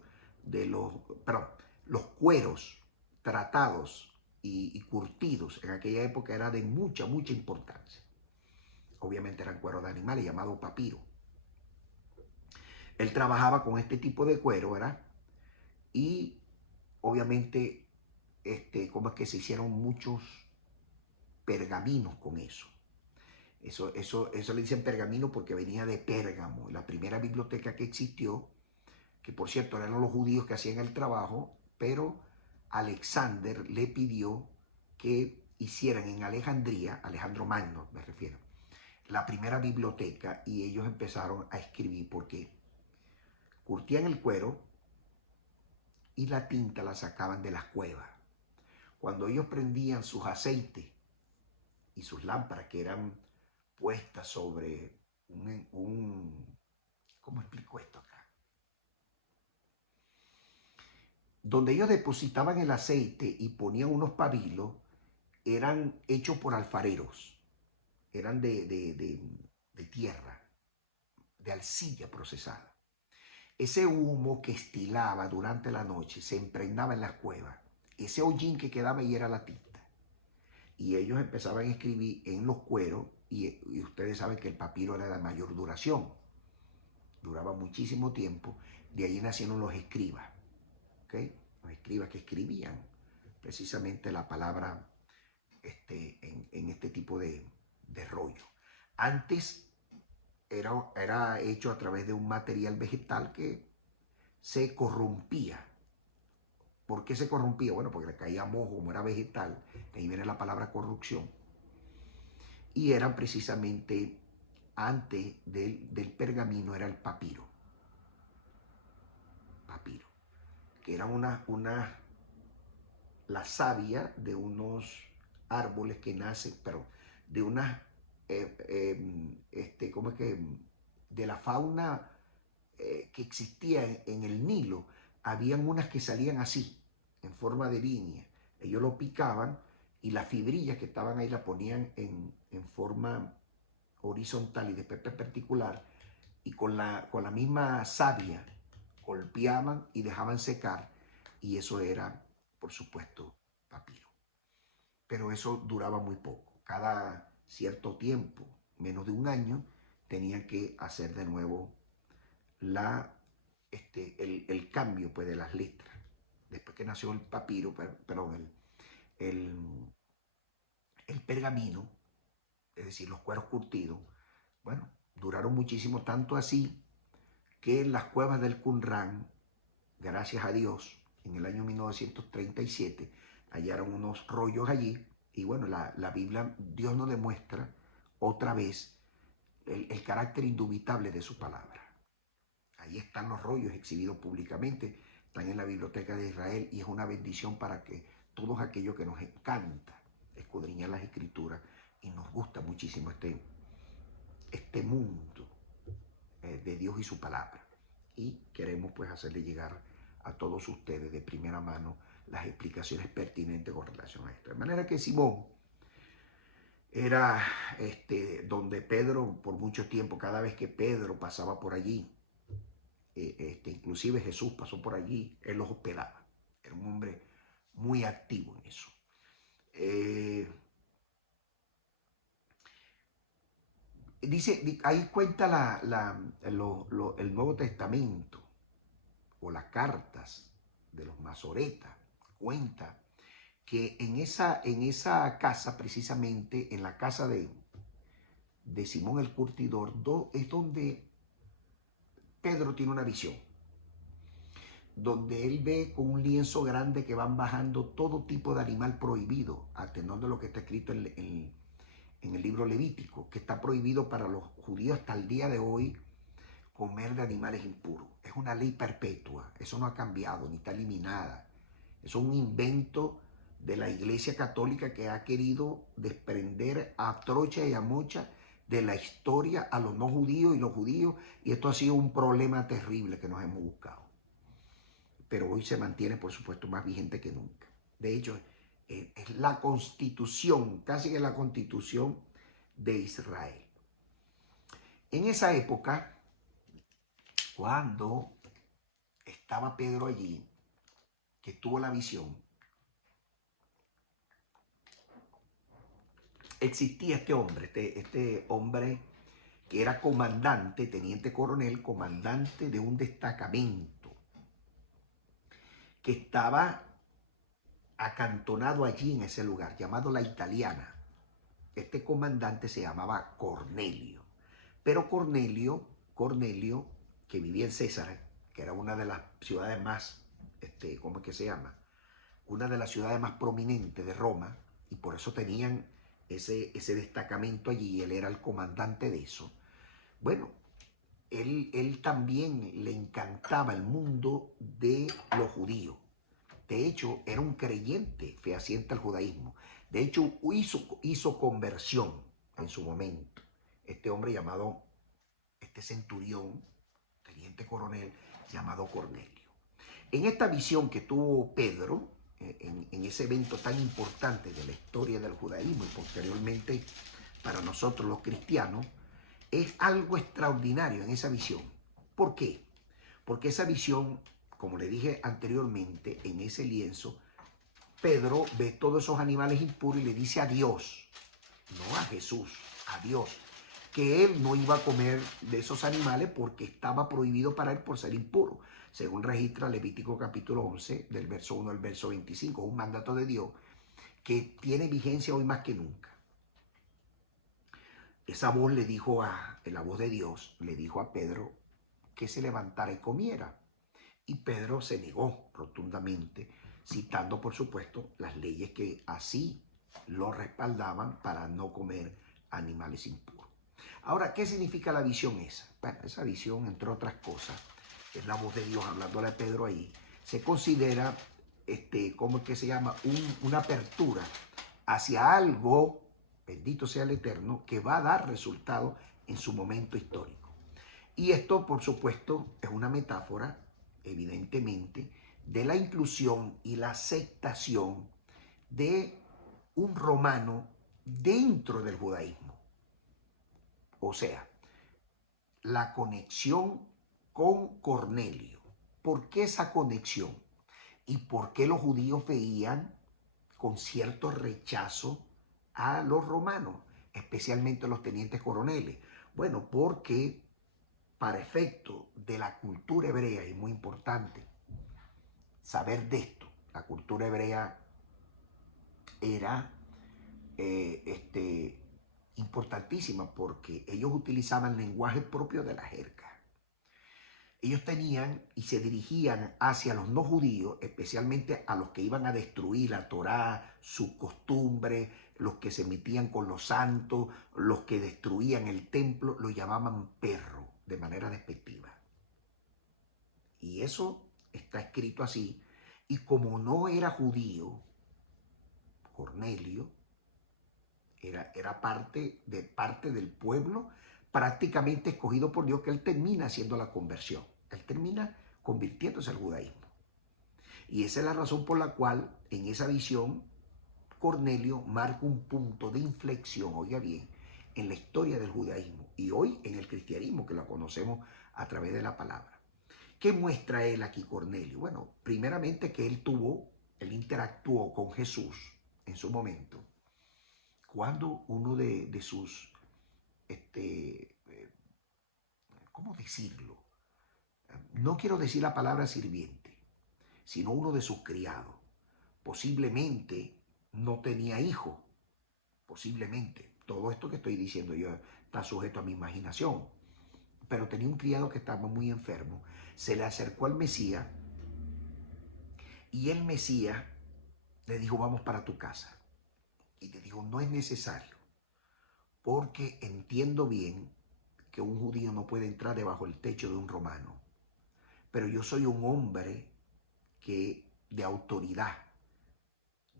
perdón, los cueros tratados y curtidos en aquella época era de mucha importancia. Obviamente eran cueros de animales llamado papiro. Él trabajaba con este tipo de cuero, ¿verdad? Y obviamente, como es que se hicieron muchos pergaminos con eso. Eso le dicen pergamino porque venía de Pérgamo, la primera biblioteca que existió, que por cierto eran los judíos que hacían el trabajo, pero Alexander le pidió que hicieran en Alejandría, Alejandro Magno me refiero, la primera biblioteca, y ellos empezaron a escribir porque curtían el cuero y la tinta la sacaban de las cuevas. Cuando ellos prendían sus aceites y sus lámparas que eran puestas sobre ¿cómo explico esto acá? Donde ellos depositaban el aceite y ponían unos pabilos, eran hechos por alfareros, eran de tierra, de arcilla procesada. Ese humo que estilaba durante la noche se impregnaba en las cuevas. Ese hollín que quedaba ahí era la tinta. Y ellos empezaban a escribir en los cueros, y ustedes saben que el papiro era de mayor duración. Duraba muchísimo tiempo. De ahí nacieron los escribas. ¿Okay? Los escribas que escribían precisamente la palabra en este tipo de rollo. Antes era hecho a través de un material vegetal que se corrompía. ¿Por qué se corrompía? Bueno, porque le caía mojo, como era vegetal, de ahí viene la palabra corrupción. Y eran precisamente, antes del pergamino, era el papiro. Papiro. Que era la savia de unos árboles que nacen, pero de unas, ¿cómo es que? De la fauna que existía en el Nilo, habían unas que salían así, en forma de línea. Ellos lo picaban y las fibrillas que estaban ahí la ponían en forma horizontal y después perpendicular, y con la misma savia golpeaban y dejaban secar, y eso era, por supuesto, papiro. Pero eso duraba muy poco. Cada cierto tiempo, menos de un año, tenían que hacer de nuevo el cambio pues, de las letras. Después que nació el papiro, perdón, el, el pergamino, es decir, los cueros curtidos, bueno, duraron muchísimo, tanto así que en las cuevas del Qumrán, gracias a Dios, en el año 1937, hallaron unos rollos allí, y bueno, la Biblia, Dios nos demuestra otra vez el carácter indubitable de su palabra. Ahí están los rollos exhibidos públicamente, están en la Biblioteca de Israel, y es una bendición para que todos aquellos que nos encanta escudriñar las Escrituras y nos gusta muchísimo este mundo de Dios y su palabra. Y queremos pues hacerle llegar a todos ustedes de primera mano las explicaciones pertinentes con relación a esto. De manera que Simón era donde Pedro, por mucho tiempo, cada vez que Pedro pasaba por allí, inclusive Jesús pasó por allí, él los hospedaba. Era un hombre muy activo en eso. Dice, ahí cuenta el Nuevo Testamento, o las cartas de los masoretas, cuenta que en esa casa, precisamente en la casa de Simón el Curtidor, es donde Pedro tiene una visión, donde él ve con un lienzo grande que van bajando todo tipo de animal prohibido, a tenor de lo que está escrito en el libro Levítico, que está prohibido para los judíos hasta el día de hoy comer de animales impuros. Es una ley perpetua, eso no ha cambiado ni está eliminada. Es un invento de la Iglesia Católica que ha querido desprender a trocha y a mocha de la historia a los no judíos y los judíos, y esto ha sido un problema terrible que nos hemos buscado. Pero hoy se mantiene, por supuesto, más vigente que nunca. De hecho, es la constitución, casi que la constitución de Israel. En esa época, cuando estaba Pedro allí, que tuvo la visión, existía este hombre que era comandante, teniente coronel, comandante de un destacamento que estaba acantonado allí en ese lugar, llamado La Italiana. Este comandante se llamaba Cornelio. Pero Cornelio, que vivía en César, que era una de las ciudades más, ¿cómo es que se llama? Una de las ciudades más prominentes de Roma, y por eso tenían ese destacamento allí, él era el comandante de eso. Bueno, él también le encantaba el mundo de los judíos. De hecho, era un creyente fehaciente al judaísmo. De hecho, hizo conversión en su momento. Este hombre llamado, este centurión, teniente coronel, llamado Cornelio. En esta visión que tuvo Pedro, en ese evento tan importante de la historia del judaísmo y posteriormente para nosotros los cristianos, es algo extraordinario en esa visión. ¿Por qué? Porque esa visión, como le dije anteriormente, en ese lienzo, Pedro ve todos esos animales impuros y le dice a Dios, no a Jesús, a Dios, que él no iba a comer de esos animales porque estaba prohibido para él por ser impuro, según registra Levítico capítulo 11, del verso 1 al verso 25, un mandato de Dios que tiene vigencia hoy más que nunca. Esa voz le dijo la voz de Dios le dijo a Pedro que se levantara y comiera. Y Pedro se negó rotundamente, citando, por supuesto, las leyes que así lo respaldaban para no comer animales impuros. Ahora, ¿qué significa la visión esa? Bueno, esa visión, entre otras cosas, es la voz de Dios hablándole a Pedro ahí, se considera, ¿cómo es que se llama? Una apertura hacia algo, bendito sea el Eterno, que va a dar resultado en su momento histórico. Y esto, por supuesto, es una metáfora, evidentemente, de la inclusión y la aceptación de un romano dentro del judaísmo. O sea, la conexión con Cornelio. ¿Por qué esa conexión? ¿Y por qué los judíos veían con cierto rechazo a los romanos, especialmente los tenientes coroneles? Bueno, porque para efecto de la cultura hebrea, y muy importante saber de esto, la cultura hebrea era importantísima porque ellos utilizaban lenguaje propio de la jerga. Ellos tenían y se dirigían hacia los no judíos, especialmente a los que iban a destruir la Torá, sus costumbres, los que se metían con los santos, los que destruían el templo, lo llamaban perro de manera despectiva. Y eso está escrito así. Y como no era judío, Cornelio era parte del pueblo prácticamente escogido por Dios, que él termina haciendo la conversión. Él termina convirtiéndose al judaísmo. Y esa es la razón por la cual en esa visión Cornelio marca un punto de inflexión, oiga bien, en la historia del judaísmo y hoy en el cristianismo, que lo conocemos a través de la palabra. ¿Qué muestra él aquí, Cornelio? Bueno, primeramente que él interactuó con Jesús en su momento, cuando uno de sus, ¿cómo decirlo? No quiero decir la palabra sirviente, sino uno de sus criados. Posiblemente no tenía hijo, posiblemente. Todo esto que estoy diciendo yo está sujeto a mi imaginación. Pero tenía un criado que estaba muy enfermo. Se le acercó al Mesías y el Mesías le dijo, vamos para tu casa. Y le dijo, no es necesario, porque entiendo bien que un judío no puede entrar debajo del techo de un romano. Pero yo soy un hombre de autoridad.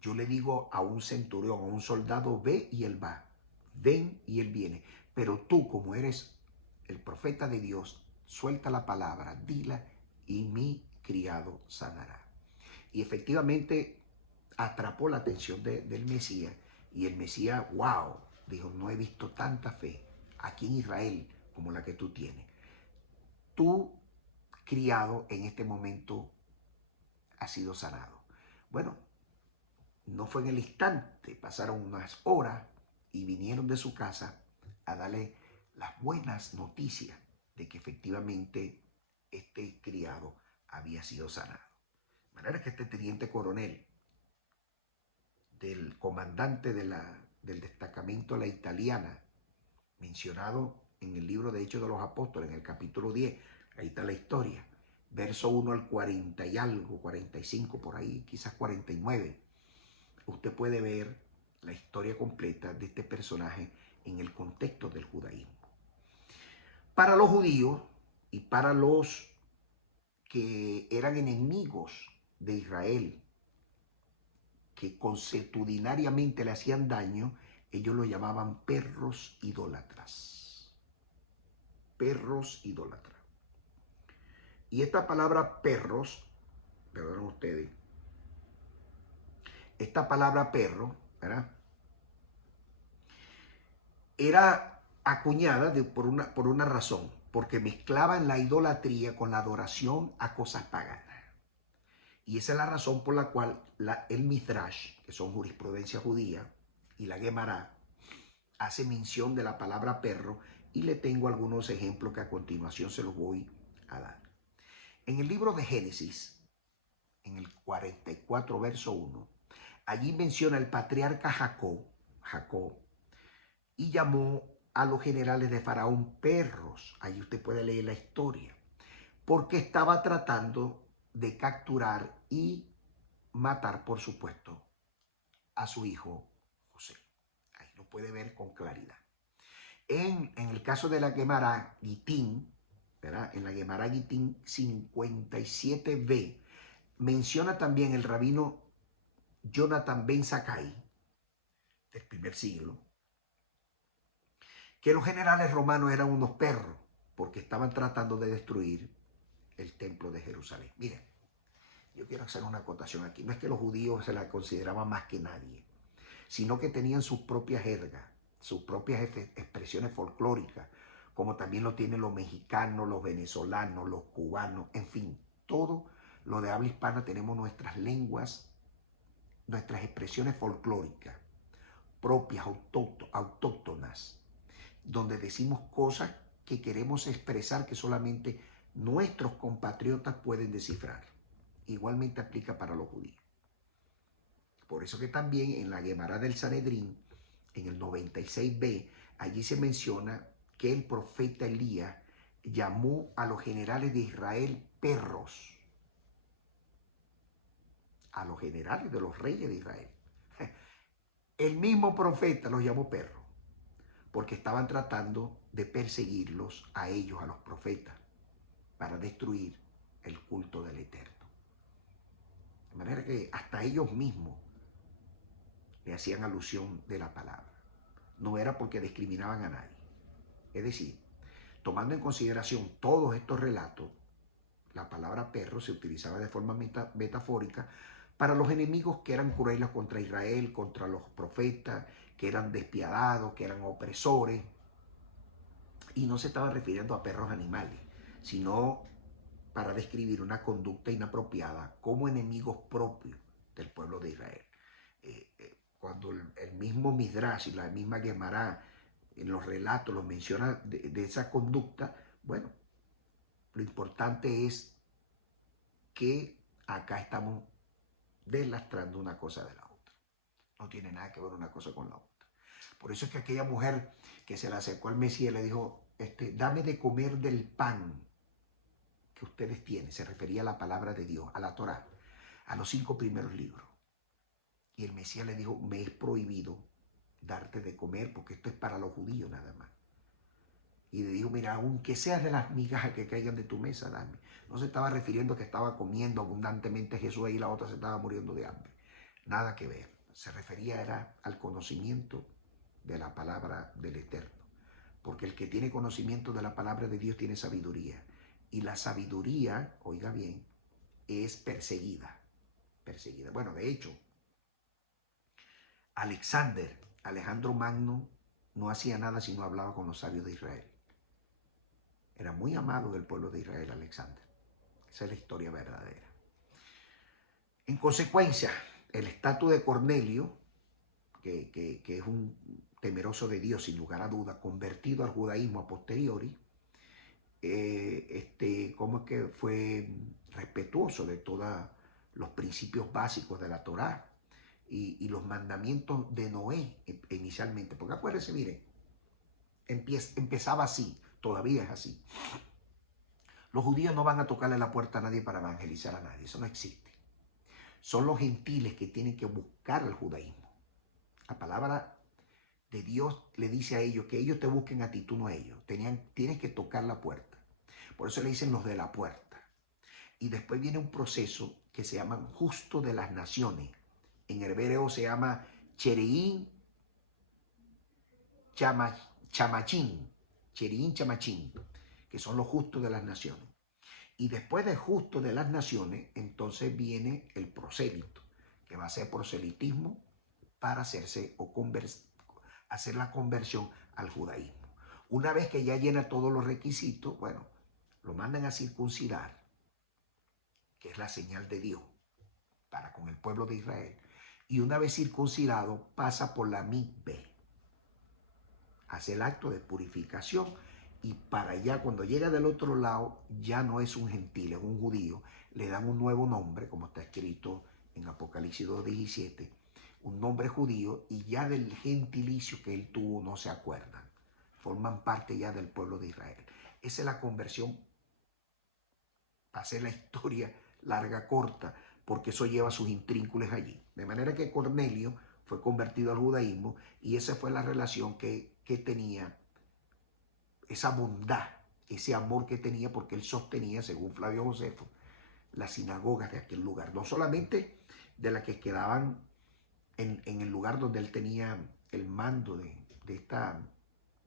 Yo le digo a un centurión, a un soldado, ve y él va. Ven y él viene. Pero tú, como eres el profeta de Dios, suelta la palabra, dila y mi criado sanará. Y efectivamente atrapó la atención del Mesías. Y el Mesías, wow, dijo, no he visto tanta fe aquí en Israel como la que tú tienes. Tu criado en este momento ha sido sanado. Bueno, no fue en el instante, pasaron unas horas y vinieron de su casa a darle las buenas noticias de que efectivamente este criado había sido sanado. De manera que este teniente coronel del comandante del destacamento La Italiana, mencionado en el libro de Hechos de los Apóstoles, en el capítulo 10, ahí está la historia, verso 1 al 40 y algo, 45 por ahí, quizás 49, usted puede ver la historia completa de este personaje en el contexto del judaísmo. Para los judíos y para los que eran enemigos de Israel, que consuetudinariamente le hacían daño, ellos lo llamaban perros idólatras. Perros idólatras. Y esta palabra perros, perdonen ustedes, esta palabra perro, ¿verdad?, era acuñada por una razón, porque mezclaban la idolatría con la adoración a cosas paganas. Y esa es la razón por la cual el Midrash, que son jurisprudencia judía, y la Gemara, hace mención de la palabra perro, y le tengo algunos ejemplos que a continuación se los voy a dar. En el libro de Génesis, en el 44, verso 1, allí menciona el patriarca Jacob, y llamó a los generales de Faraón perros. Allí usted puede leer la historia, porque estaba tratando de capturar y matar, por supuesto, a su hijo José. Ahí lo puede ver con claridad. En el caso de la Gemara Gitín, ¿verdad?, en la Gemara Gitín 57b, menciona también el rabino Jonathan Ben Zakkai, del primer siglo, que los generales romanos eran unos perros porque estaban tratando de destruir el templo de Jerusalén. Miren, yo quiero hacer una acotación aquí. No es que los judíos se la consideraban más que nadie, sino que tenían sus propias jergas, sus propias expresiones folclóricas, como también lo tienen los mexicanos, los venezolanos, los cubanos, en fin, todo lo de habla hispana tenemos nuestras lenguas, nuestras expresiones folclóricas propias, autóctonas, donde decimos cosas que queremos expresar que solamente nuestros compatriotas pueden descifrar. Igualmente aplica para los judíos. Por eso que también en la Gemara del Sanedrín, en el 96b, allí se menciona que el profeta Elías llamó a los generales de Israel perros, a los generales de los reyes de Israel. El mismo profeta los llamó perros, porque estaban tratando de perseguirlos a ellos, a los profetas, para destruir el culto del Eterno. De manera que hasta ellos mismos le hacían alusión de la palabra. No era porque discriminaban a nadie. Es decir, tomando en consideración todos estos relatos, la palabra perro se utilizaba de forma metafórica para los enemigos que eran crueles contra Israel, contra los profetas, que eran despiadados, que eran opresores. Y no se estaba refiriendo a perros animales, sino para describir una conducta inapropiada como enemigos propios del pueblo de Israel. Cuando el mismo Midrash y la misma Gemara en los relatos los menciona de esa conducta, bueno, lo importante es que acá estamos deslastrando una cosa de la otra. No tiene nada que ver una cosa con la otra. Por eso es que aquella mujer que se le acercó al Mesías le dijo, dame de comer del pan que ustedes tienen. Se refería a la palabra de Dios, a la Torá, a los 5 primeros libros. Y el Mesías le dijo, me es prohibido darte de comer porque esto es para los judíos nada más. Y le dijo, mira, aunque seas de las migajas que caigan de tu mesa, dame. No se estaba refiriendo a que estaba comiendo abundantemente Jesús ahí y la otra se estaba muriendo de hambre. Nada que ver. Se refería era al conocimiento de la palabra del Eterno. Porque el que tiene conocimiento de la palabra de Dios tiene sabiduría. Y la sabiduría, oiga bien, es perseguida. Perseguida. Bueno, de hecho, Alejandro Magno, no hacía nada si no hablaba con los sabios de Israel. Era muy amado del pueblo de Israel, Alexander. Esa es la historia verdadera. En consecuencia, el estatus de Cornelio, que es un temeroso de Dios, sin lugar a duda, convertido al judaísmo a posteriori, como es que fue respetuoso de todos los principios básicos de la Torá y los mandamientos de Noé inicialmente. Porque acuérdense, miren, empezaba así, todavía es así. Los judíos no van a tocarle la puerta a nadie para evangelizar a nadie, eso no existe. Son los gentiles que tienen que buscar al judaísmo. La palabra de Dios le dice a ellos que ellos te busquen a ti, tú no a ellos. Tienes que tocar la puerta. Por eso le dicen los de la puerta. Y después viene un proceso que se llama justo de las naciones. En hebreo se llama Chereín Chamachín. Chereín Chamachín, que son los justos de las naciones. Y después de justo de las naciones, entonces viene el prosélito, que va a ser proselitismo para hacerse o hacer la conversión al judaísmo. Una vez que ya llena todos los requisitos, bueno, lo mandan a circuncidar, que es la señal de Dios para con el pueblo de Israel. Y una vez circuncidado, pasa por la mikveh, hace el acto de purificación. Y para allá, cuando llega del otro lado, ya no es un gentil, es un judío. Le dan un nuevo nombre, como está escrito en Apocalipsis 2:17, un nombre judío, y ya del gentilicio que él tuvo no se acuerdan. Forman parte ya del pueblo de Israel. Esa es la conversión. Para hacer la historia larga, corta, porque eso lleva sus intrínculos allí. De manera que Cornelio fue convertido al judaísmo y esa fue la relación que tenía, esa bondad, ese amor que tenía, porque él sostenía, según Flavio Josefo, las sinagogas de aquel lugar, no solamente de las que quedaban en el lugar donde él tenía el mando de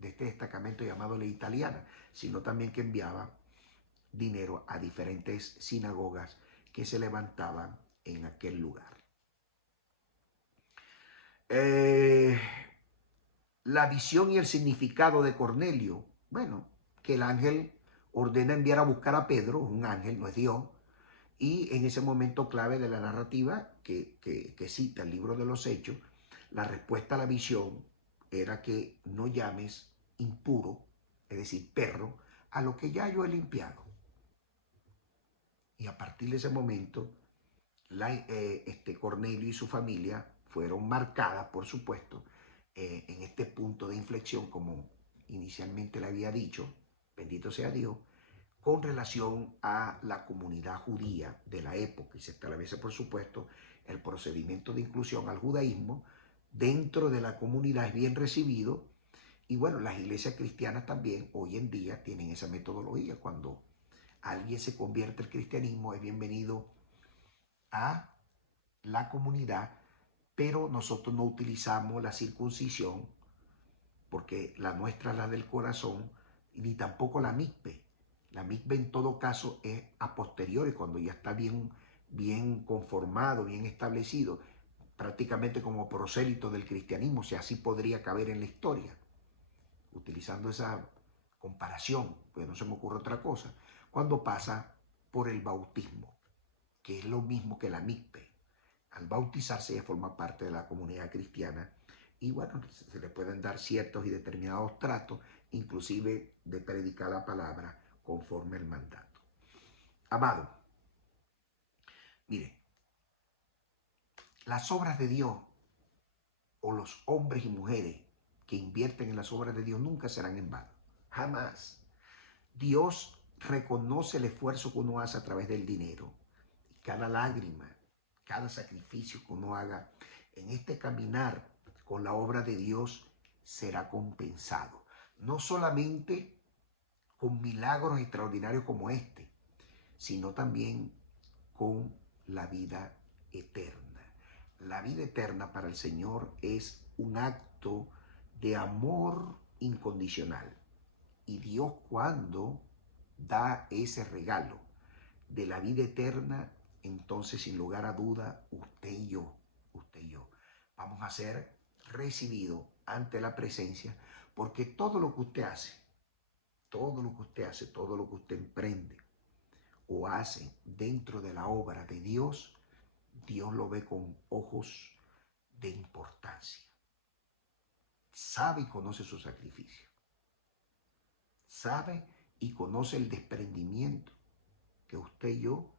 este destacamento llamado la Italiana, sino también que enviaba dinero a diferentes sinagogas que se levantaban en aquel lugar. La visión y el significado de Cornelio, bueno, que el ángel ordena enviar a buscar a Pedro, un ángel, no es Dios, y en ese momento clave de la narrativa que cita el libro de los Hechos, la respuesta a la visión era que no llames impuro, es decir, perro, a lo que ya yo he limpiado. Y a partir de ese momento, Cornelio y su familia fueron marcadas, por supuesto, en este punto de inflexión, como inicialmente le había dicho, bendito sea Dios, con relación a la comunidad judía de la época, y se establece, por supuesto, el procedimiento de inclusión al judaísmo dentro de la comunidad es bien recibido. Y bueno, las iglesias cristianas también hoy en día tienen esa metodología. Cuando alguien se convierte al cristianismo, es bienvenido a la comunidad, pero nosotros no utilizamos la circuncisión, porque la nuestra es la del corazón, ni tampoco la micpe. La micpe en todo caso es a posteriori, cuando ya está bien conformado, bien establecido, prácticamente como prosélito del cristianismo, o sea, así podría caber en la historia, utilizando esa comparación, pues no se me ocurre otra cosa, cuando pasa por el bautismo, que es lo mismo que la micpe. Al bautizarse ya forma parte de la comunidad cristiana y bueno, se le pueden dar ciertos y determinados tratos, inclusive de predicar la palabra conforme al mandato. Amado, mire, las obras de Dios o los hombres y mujeres que invierten en las obras de Dios nunca serán en vano, jamás. Dios reconoce el esfuerzo que uno hace a través del dinero. Cada lágrima, cada sacrificio que uno haga en este caminar con la obra de Dios será compensado. No solamente con milagros extraordinarios como este, sino también con la vida eterna. La vida eterna para el Señor es un acto de amor incondicional. Y Dios, cuando da ese regalo de la vida eterna, entonces sin lugar a duda, usted y yo, vamos a ser recibidos ante la presencia, porque todo lo que usted hace, todo lo que usted hace, todo lo que usted emprende o hace dentro de la obra de Dios, Dios lo ve con ojos de importancia. Sabe y conoce su sacrificio. Sabe y conoce el desprendimiento que usted y yo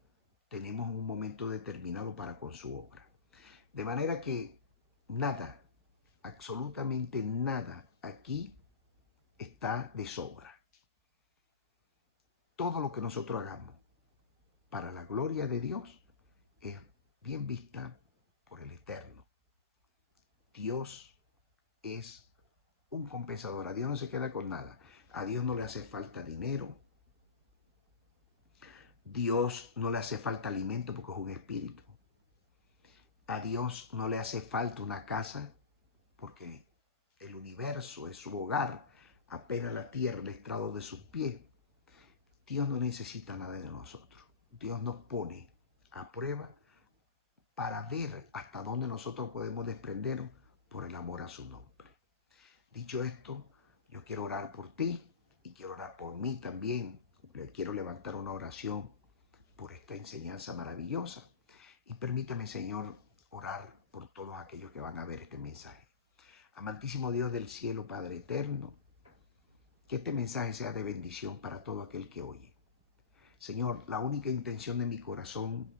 tenemos en un momento determinado para con su obra. De manera que nada, absolutamente nada aquí está de sobra. Todo lo que nosotros hagamos para la gloria de Dios es bien vista por el Eterno. Dios es un compensador. A Dios no se queda con nada. A Dios no le hace falta dinero. Dios no le hace falta alimento porque es un espíritu. A Dios no le hace falta una casa porque el universo es su hogar, apenas la tierra el estrado de sus pies. Dios no necesita nada de nosotros. Dios nos pone a prueba para ver hasta dónde nosotros podemos desprendernos por el amor a su nombre. Dicho esto, yo quiero orar por ti y quiero orar por mí también. Le quiero levantar una oración por esta enseñanza maravillosa. Y permítame, Señor, orar por todos aquellos que van a ver este mensaje. Amantísimo Dios del cielo, Padre eterno, que este mensaje sea de bendición para todo aquel que oye. Señor, la única intención de mi corazón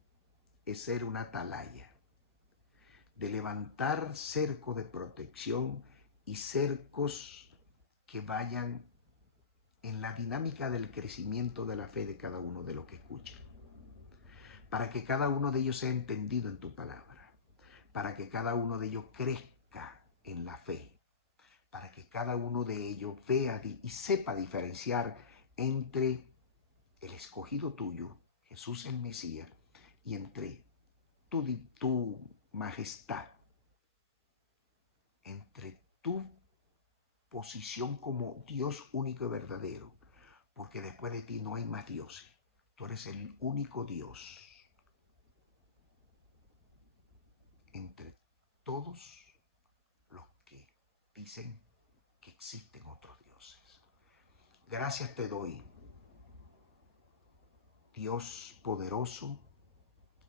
es ser una atalaya, de levantar cercos de protección y cercos que vayan en la dinámica del crecimiento de la fe de cada uno de los que escuchan, para que cada uno de ellos sea entendido en tu palabra, para que cada uno de ellos crezca en la fe, para que cada uno de ellos vea y sepa diferenciar entre el escogido tuyo, Jesús el Mesías, y entre tu majestad, entre tu posición como Dios único y verdadero, porque después de ti no hay más dioses. Tú eres el único Dios entre todos los que dicen que existen otros dioses. Gracias te doy, Dios poderoso,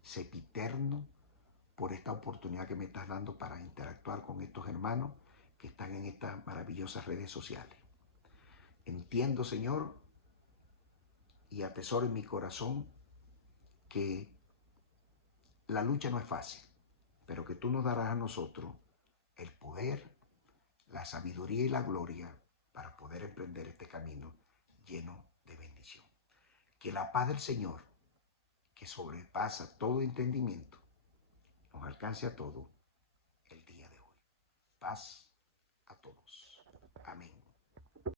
sempiterno, por esta oportunidad que me estás dando para interactuar con estos hermanos que están en estas maravillosas redes sociales. Entiendo, Señor, y atesoro en mi corazón que la lucha no es fácil, pero que tú nos darás a nosotros el poder, la sabiduría y la gloria para poder emprender este camino lleno de bendición. Que la paz del Señor, que sobrepasa todo entendimiento, nos alcance a todos el día de hoy. Paz